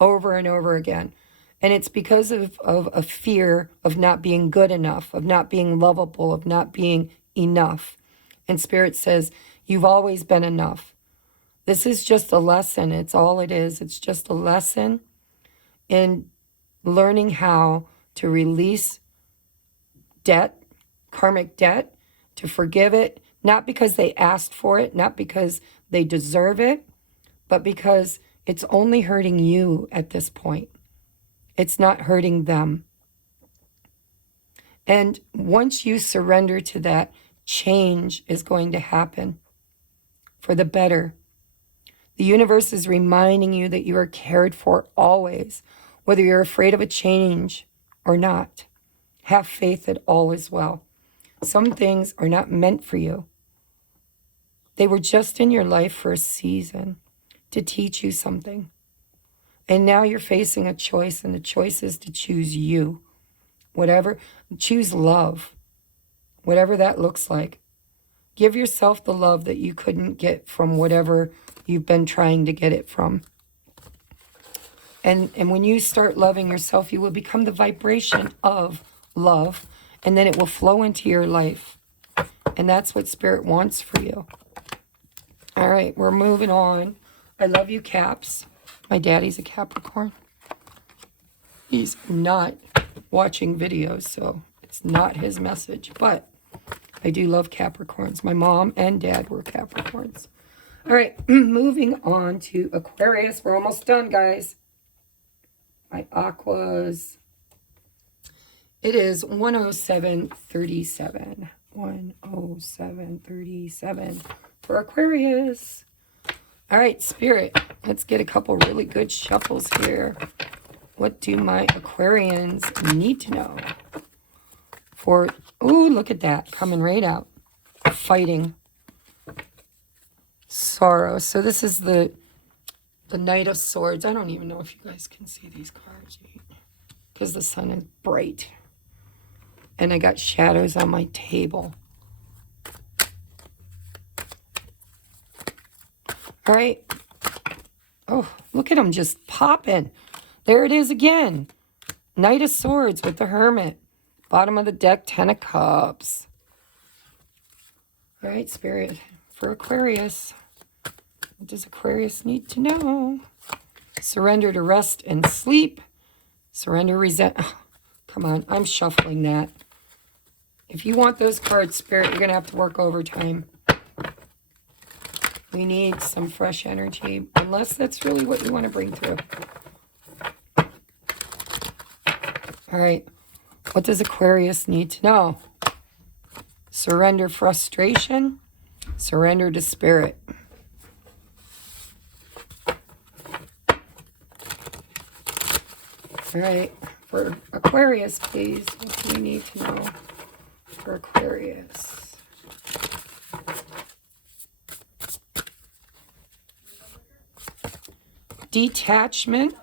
over and over again. And it's because of a fear of not being good enough, of not being lovable, of not being enough. And Spirit says, you've always been enough. This is just a lesson. It's all it is. It's just a lesson in learning how to release debt, karmic debt, to forgive it, not because they asked for it, not because they deserve it, but because it's only hurting you at this point. It's not hurting them. And once you surrender to that, change is going to happen for the better. The universe is reminding you that you are cared for always, whether you're afraid of a change or not. Have faith that all is well. Some things are not meant for you. They were just in your life for a season to teach you something. And now you're facing a choice, and the choice is to choose you. Choose love, whatever that looks like. Give yourself the love that you couldn't get from whatever you've been trying to get it from. And when you start loving yourself, you will become the vibration of love, and then it will flow into your life. And that's what Spirit wants for you. All right, we're moving on. I love you, Caps. My daddy's a Capricorn. He's not watching videos, so it's not his message. But I do love Capricorns. My mom and dad were Capricorns. All right, moving on to Aquarius. We're almost done, guys. My Aquas. It is 107.37. 107.37 for Aquarius. All right, Spirit, let's get a couple really good shuffles here. What do my Aquarians need to know? For, ooh, look at that, coming right out. Fighting. Sorrow. So this is the Knight of Swords. I don't even know if you guys can see these cards because the sun is bright. And I got shadows on my table. All right. Oh, look at them just popping. There it is again. Knight of Swords with the Hermit. Bottom of the deck, Ten of Cups. All right, Spirit, for Aquarius. What does Aquarius need to know? Surrender to rest and sleep. Surrender, resent. Oh, come on, I'm shuffling that. If you want those cards, Spirit, you're going to have to work overtime. We need some fresh energy, unless that's really what you want to bring through. All right. What does Aquarius need to know? Surrender frustration. Surrender to Spirit. All right. For Aquarius, please. What do we need to know for Aquarius? Detachment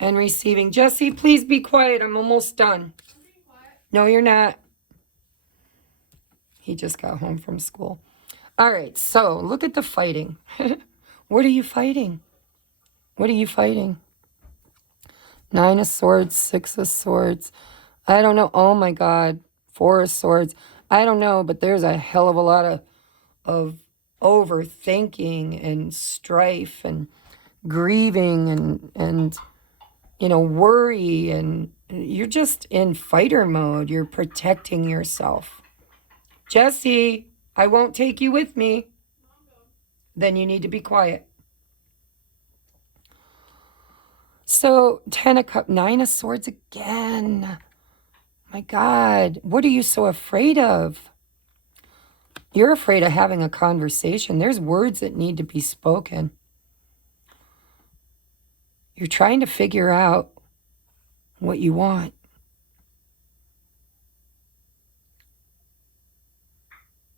and receiving. Jesse, please be quiet. I'm almost done. No, you're not. He just got home from school. All right, so look at the fighting. What are you fighting? What are you fighting? Nine of Swords, Six of Swords. I don't know. Oh, my God. Four of Swords. I don't know, but there's a hell of a lot of overthinking and strife and grieving and you know, worry and you're just in fighter mode. You're protecting yourself. Jesse, I won't take you with me. Then you need to be quiet. So 10 of Cups, 9 of Swords again. My God, what are you so afraid of? You're afraid of having a conversation. There's words that need to be spoken. You're trying to figure out what you want.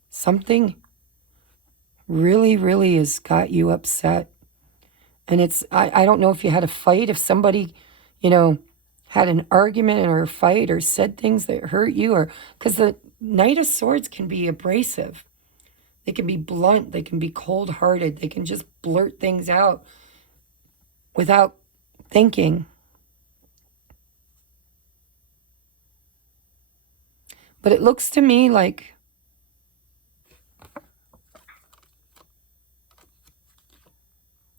Something really, really has got you upset. And it's, I don't know if you had a fight, if somebody, you know, had an argument or a fight or said things that hurt you, or because the Knight of Swords can be abrasive. They can be blunt. They can be cold-hearted. They can just blurt things out without thinking. But it looks to me like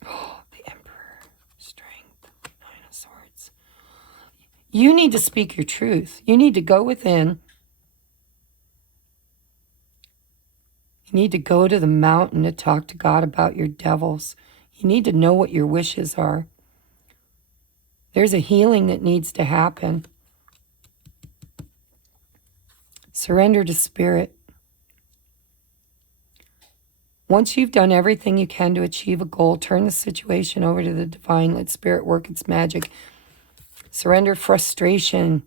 the Emperor, Strength, 9 of Swords. You need to speak your truth. You need to go within. You need to go to the mountain to talk to God about your devils. You need to know what your wishes are. There's a healing that needs to happen. Surrender to Spirit. Once you've done everything you can to achieve a goal, turn the situation over to the divine. Let Spirit work its magic. Surrender frustration.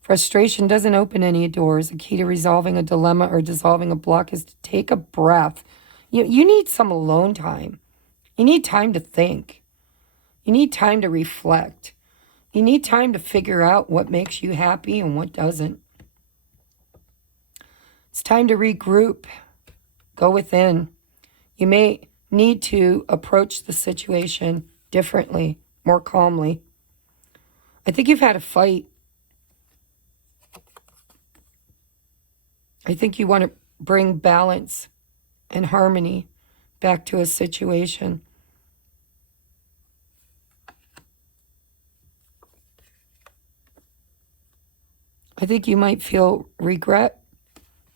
Frustration doesn't open any doors. The key to resolving a dilemma or dissolving a block is to take a breath. You need some alone time. You need time to think. You need time to reflect. You need time to figure out what makes you happy and what doesn't. It's time to regroup. Go within. You may need to approach the situation differently, more calmly. I think you've had a fight. I think you want to bring balance and harmony back to a situation. I think you might feel regret.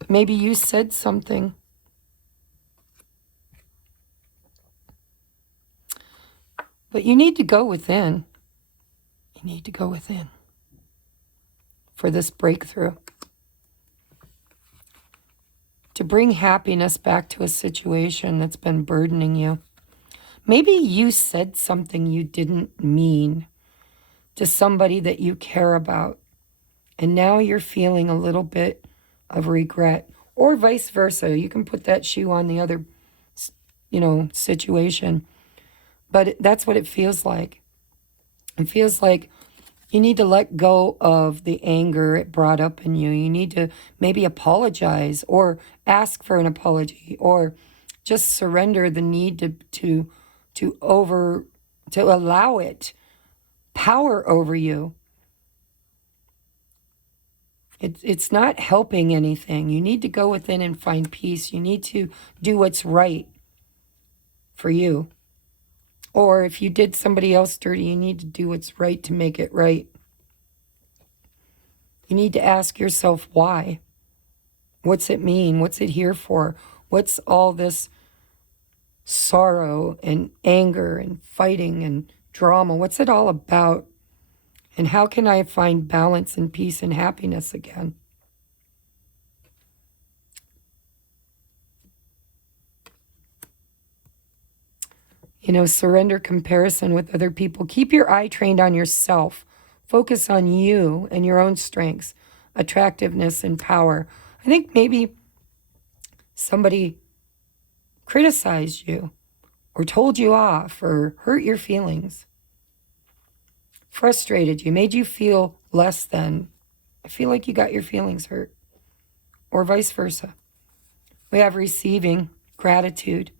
Maybe you said something. But you need to go within. You need to go within for this breakthrough. To bring happiness back to a situation that's been burdening you. Maybe you said something you didn't mean to somebody that you care about, and now you're feeling a little bit of regret, or vice versa. You can put that shoe on the other, situation. But that's what it feels like. It feels like you need to let go of the anger it brought up in you. You need to maybe apologize or ask for an apology, or just surrender the need to allow it power over you. It's not helping anything. You need to go within and find peace. You need to do what's right for you. Or if you did somebody else dirty, you need to do what's right to make it right. You need to ask yourself why. What's it mean? What's it here for? What's all this sorrow and anger and fighting and drama? What's it all about? And how can I find balance and peace and happiness again? Surrender comparison with other people. Keep your eye trained on yourself. Focus on you and your own strengths, attractiveness, and power. I think maybe somebody criticized you or told you off or hurt your feelings, frustrated you, made you feel less than. I feel like you got your feelings hurt, or vice versa. We have receiving, gratitude.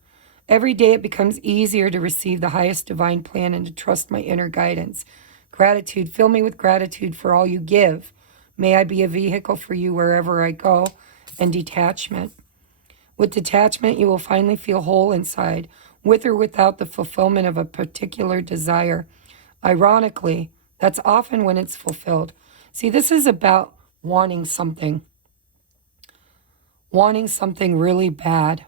Every day it becomes easier to receive the highest divine plan and to trust my inner guidance. Gratitude, fill me with gratitude for all you give. May I be a vehicle for you wherever I go. And detachment. With detachment, you will finally feel whole inside, with or without the fulfillment of a particular desire. Ironically, that's often when it's fulfilled. See, this is about wanting something really bad.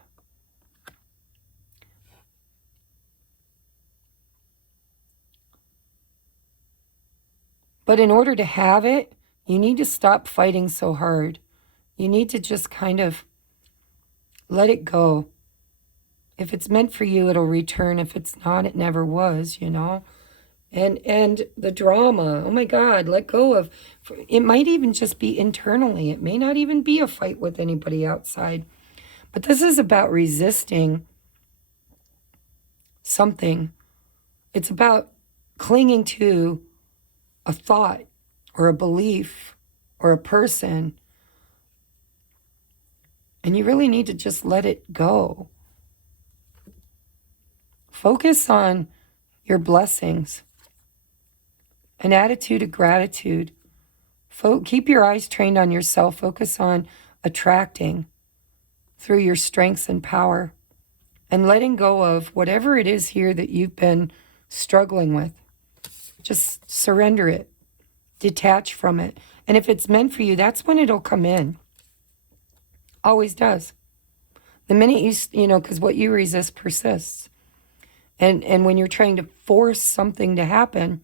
But in order to have it, you need to stop fighting so hard. You need to just kind of let it go. If it's meant for you, it'll return. If it's not, it never was, you know. And the drama, oh my God, let go of, it might even just be internally. It may not even be a fight with anybody outside. But this is about resisting something. It's about clinging to a thought or a belief or a person. And you really need to just let it go. Focus on your blessings. An attitude of gratitude. Keep your eyes trained on yourself. Focus on attracting through your strengths and power. And letting go of whatever it is here that you've been struggling with. Just surrender it. Detach from it. And if it's meant for you, that's when it'll come in. Always does. The minute you know, because what you resist persists. And when you're trying to force something to happen,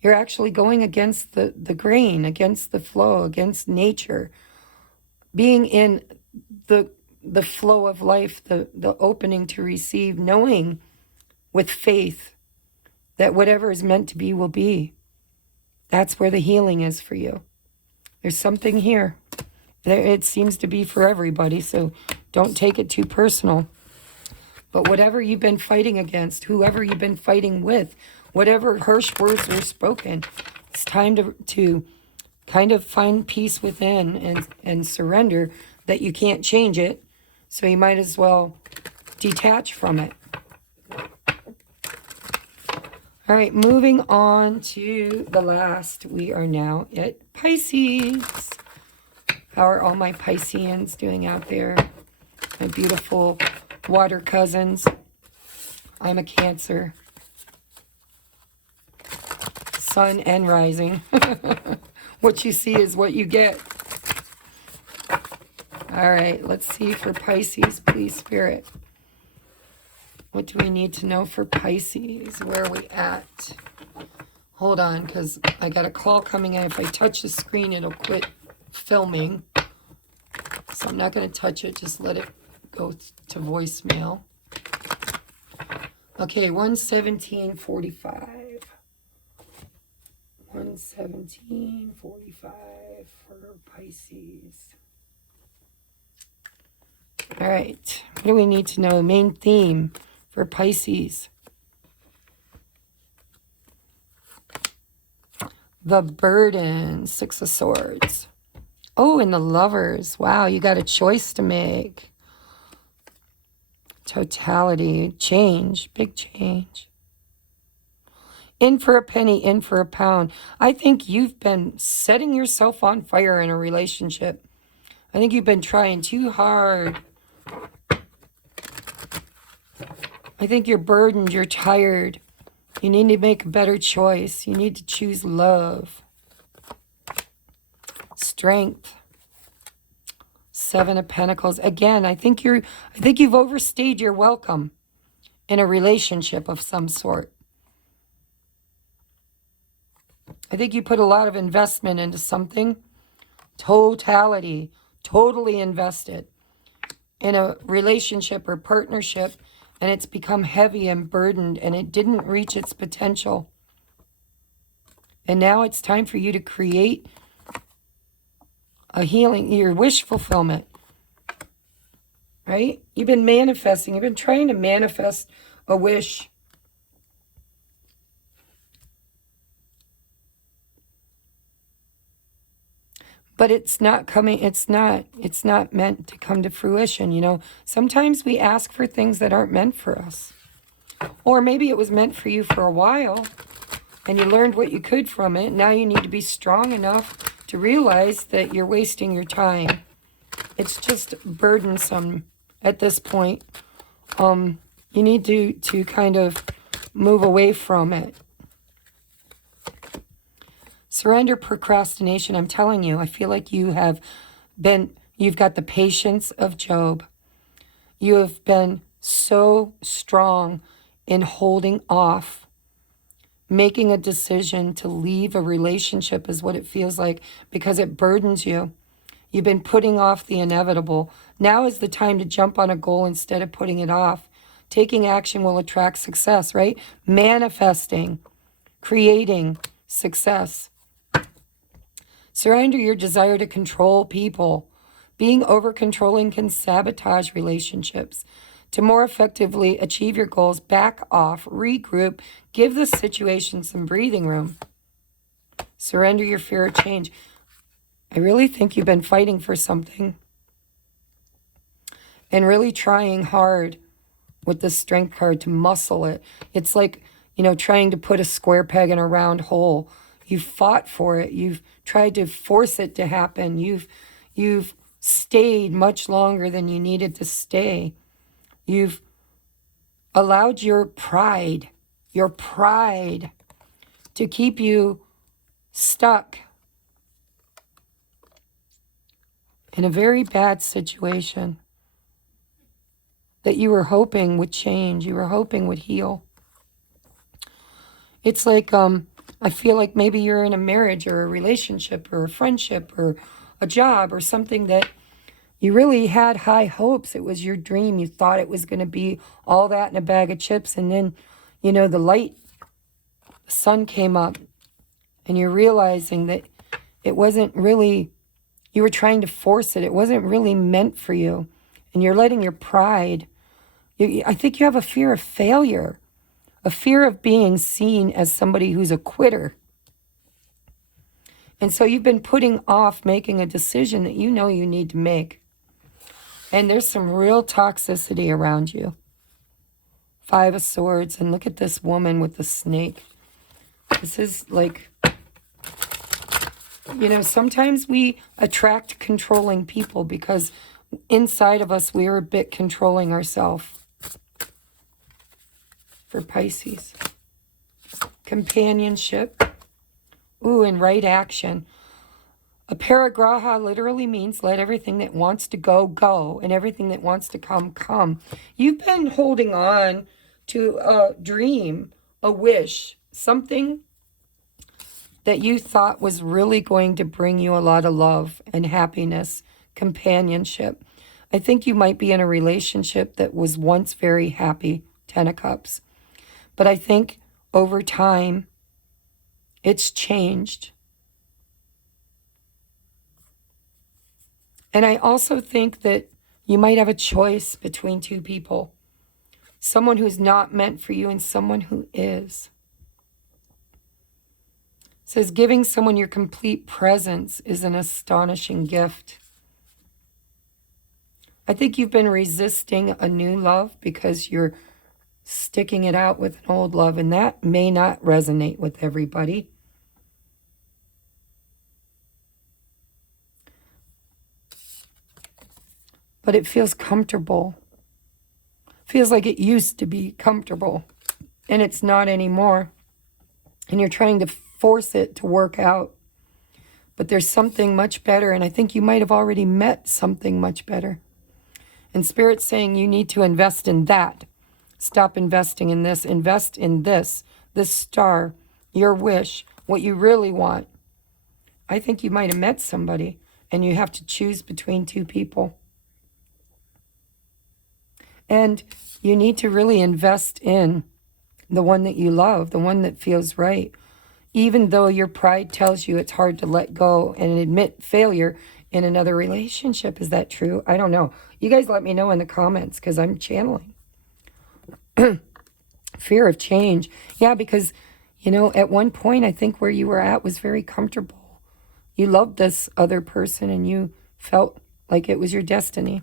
you're actually going against the grain, against the flow, against nature. Being in the flow of life, the opening to receive, knowing with faith that whatever is meant to be will be. That's where the healing is for you. There's something here. It seems to be for everybody, so don't take it too personal. But whatever you've been fighting against, whoever you've been fighting with, whatever harsh words were spoken, it's time to kind of find peace within and surrender that you can't change it. So you might as well detach from it. All right, moving on to the last. We are now at Pisces. How are all my Pisceans doing out there? My beautiful water cousins. I'm a Cancer. Sun and rising. What you see is what you get. All right, let's see for Pisces, please, Spirit. What do we need to know for Pisces? Where are we at? Hold on, because I got a call coming in. If I touch the screen, it'll quit filming. So I'm not going to touch it. Just let it go to voicemail. Okay, 117.45. 117.45 for Pisces. All right, what do we need to know? Main theme for Pisces. The burden, 6 of Swords. Oh, and the Lovers. Wow, you got a choice to make. Totality, change, big change. In for a penny, in for a pound. I think you've been setting yourself on fire in a relationship. I think you've been trying too hard. I think you're burdened, you're tired. You need to make a better choice. You need to choose love. Strength. 7 of Pentacles. Again, I think you've overstayed your welcome in a relationship of some sort. I think you put a lot of investment into something. Totality. Totally invested in a relationship or partnership, and it's become heavy and burdened, and it didn't reach its potential. And now it's time for you to create a healing, your wish fulfillment. Right? You've been manifesting. You've been trying to manifest a wish. But it's not coming, it's not meant to come to fruition, you know. Sometimes we ask for things that aren't meant for us. Or maybe it was meant for you for a while, and you learned what you could from it. Now you need to be strong enough to realize that you're wasting your time. It's just burdensome at this point. You need to kind of move away from it. Surrender procrastination. I'm telling you, I feel like you've got the patience of Job. You have been so strong in holding off. Making a decision to leave a relationship is what it feels like because it burdens you. You've been putting off the inevitable. Now is the time to jump on a goal instead of putting it off. Taking action will attract success, right? Manifesting, creating success. Surrender your desire to control people. Being over-controlling can sabotage relationships. To more effectively achieve your goals, back off, regroup, give the situation some breathing room. Surrender your fear of change. I really think you've been fighting for something and really trying hard with the Strength card to muscle it. It's like, trying to put a square peg in a round hole. You've fought for it. You've tried to force it to happen. You've stayed much longer than you needed to stay. You've allowed your pride to keep you stuck in a very bad situation that you were hoping would change, you were hoping would heal. It's like, I feel like maybe you're in a marriage or a relationship or a friendship or a job or something that you really had high hopes. It was your dream. You thought it was going to be all that in a bag of chips. And then, the sun came up and you're realizing that it wasn't really, you were trying to force it. It wasn't really meant for you. And you're letting your pride, I think you have a fear of failure, a fear of being seen as somebody who's a quitter. And so you've been putting off making a decision that you need to make. And there's some real toxicity around you. 5 of Swords. And look at this woman with the snake. This is like, sometimes we attract controlling people because inside of us, we are a bit controlling ourselves. For Pisces. Companionship. Ooh, and right action. A paragraha literally means let everything that wants to go, go, and everything that wants to come, come. You've been holding on to a dream, a wish, something that you thought was really going to bring you a lot of love and happiness, companionship. I think you might be in a relationship that was once very happy, 10 of Cups. But I think over time, it's changed. And I also think that you might have a choice between 2 people. Someone who's not meant for you and someone who is. It says giving someone your complete presence is an astonishing gift. I think you've been resisting a new love because you're sticking it out with an old love, and that may not resonate with everybody. But it feels comfortable. Feels like it used to be comfortable, and it's not anymore. And you're trying to force it to work out. But there's something much better, and I think you might have already met something much better. And Spirit's saying you need to invest in that. Stop investing in this. Invest in this star, your wish, what you really want. I think you might have met somebody, and you have to choose between 2 people. And you need to really invest in the one that you love, the one that feels right. Even though your pride tells you it's hard to let go and admit failure in another relationship. Is that true? I don't know. You guys let me know in the comments because I'm channeling. Fear of change. Yeah, because, at one point, I think where you were at was very comfortable. You loved this other person and you felt like it was your destiny.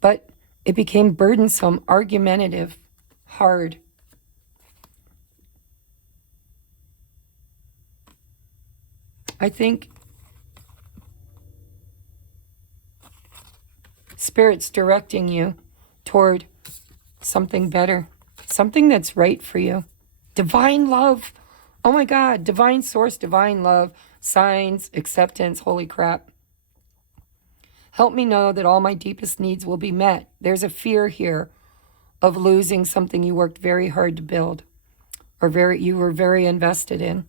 But it became burdensome, argumentative, hard. I think Spirit's directing you toward something better, something that's right for you. Divine love. Oh my God, divine source, divine love, signs, acceptance, holy crap. Help me know that all my deepest needs will be met. There's a fear here of losing something you worked very hard to build, or you were very invested in.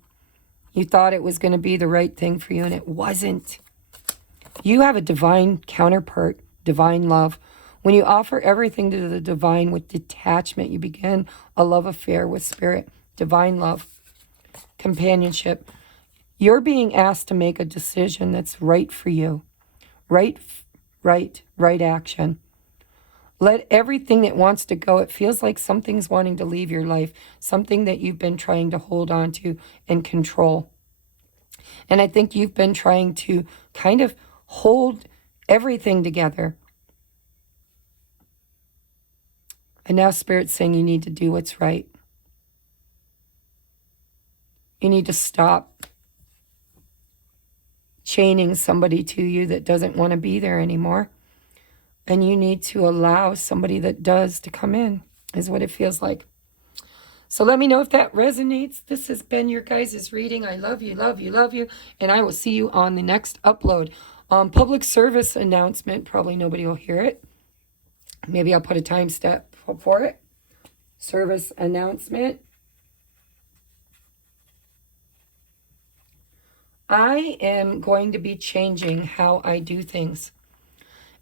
You thought it was going to be the right thing for you, and it wasn't. You have a divine counterpart, divine love. When you offer everything to the divine with detachment, you begin a love affair with spirit, divine love, companionship. You're being asked to make a decision that's right for you. Right action. Let everything that wants to go, it feels like something's wanting to leave your life, something that you've been trying to hold on to and control. And I think you've been trying to kind of hold everything together. And now Spirit's saying you need to do what's right. You need to stop chaining somebody to you that doesn't want to be there anymore. And you need to allow somebody that does to come in, is what it feels like. So let me know if that resonates. This has been your guys' reading. I love you, love you, love you. And I will see you on the next upload. Public service announcement. Probably nobody will hear it. Maybe I'll put a time step for it. Service announcement. I am going to be changing how I do things.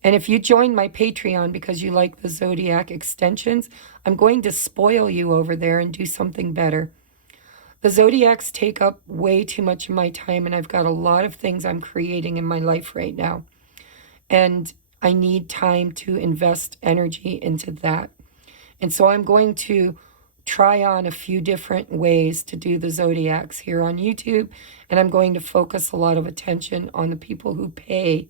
And if you join my Patreon because you like the Zodiac extensions, I'm going to spoil you over there and do something better. The Zodiacs take up way too much of my time, and I've got a lot of things I'm creating in my life right now. And I need time to invest energy into that. And so I'm going to try on a few different ways to do the Zodiacs here on YouTube. And I'm going to focus a lot of attention on the people who pay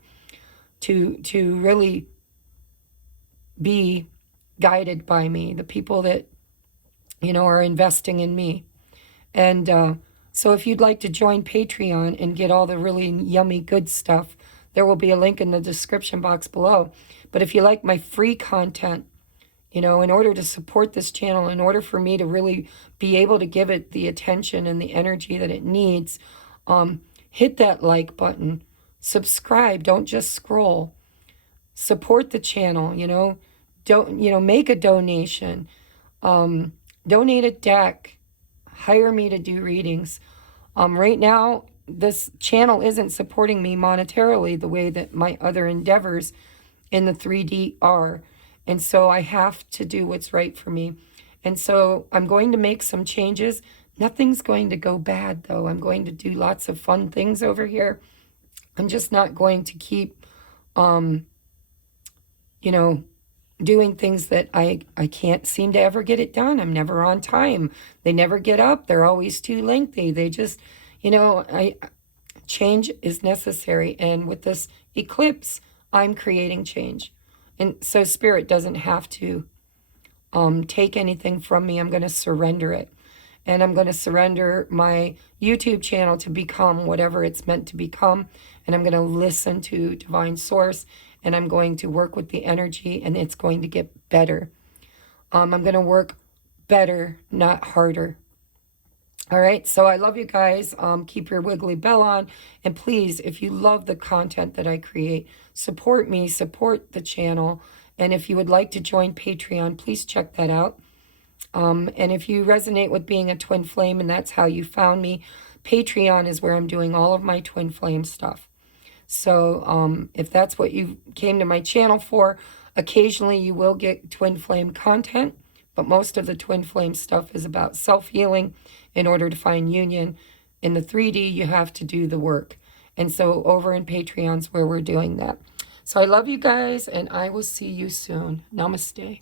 to really be guided by me, the people that, you know, are investing in me. And so if you'd like to join Patreon and get all the really yummy good stuff, there will be a link in the description box below. But if you like my free content, you know, in order to support this channel, in order for me to really be able to give it the attention and the energy that it needs, hit that like button. Subscribe. Don't just scroll. Support the channel, you know. Don't, you know, make a donation. Donate a deck. Hire me to do readings. Right now, this channel isn't supporting me monetarily the way that my other endeavors in the 3D are. And so I have to do what's right for me. And so I'm going to make some changes. Nothing's going to go bad, though. I'm going to do lots of fun things over here. I'm just not going to keep, you know, doing things that I can't seem to ever get it done. I'm never on time. They never get up. They're always too lengthy. They just, you know, change is necessary. And with this eclipse, I'm creating change. And so Spirit doesn't have to take anything from me. I'm going to surrender it. And I'm going to surrender my YouTube channel to become whatever it's meant to become. And I'm going to listen to Divine Source. And I'm going to work with the energy. And it's going to get better. I'm going to work better, not harder. All right, so I love you guys. Keep your wiggly bell on. And please, if you love the content that I create, support me, support the channel. And if you would like to join Patreon, please check that out. And if you resonate with being a twin flame and that's how you found me, Patreon is where I'm doing all of my twin flame stuff. So if that's what you came to my channel for, occasionally you will get twin flame content. But most of the twin flame stuff is about self-healing. In order to find union in the 3D, you have to do the work. And so over in Patreon's where we're doing that. So I love you guys, and I will see you soon. Namaste.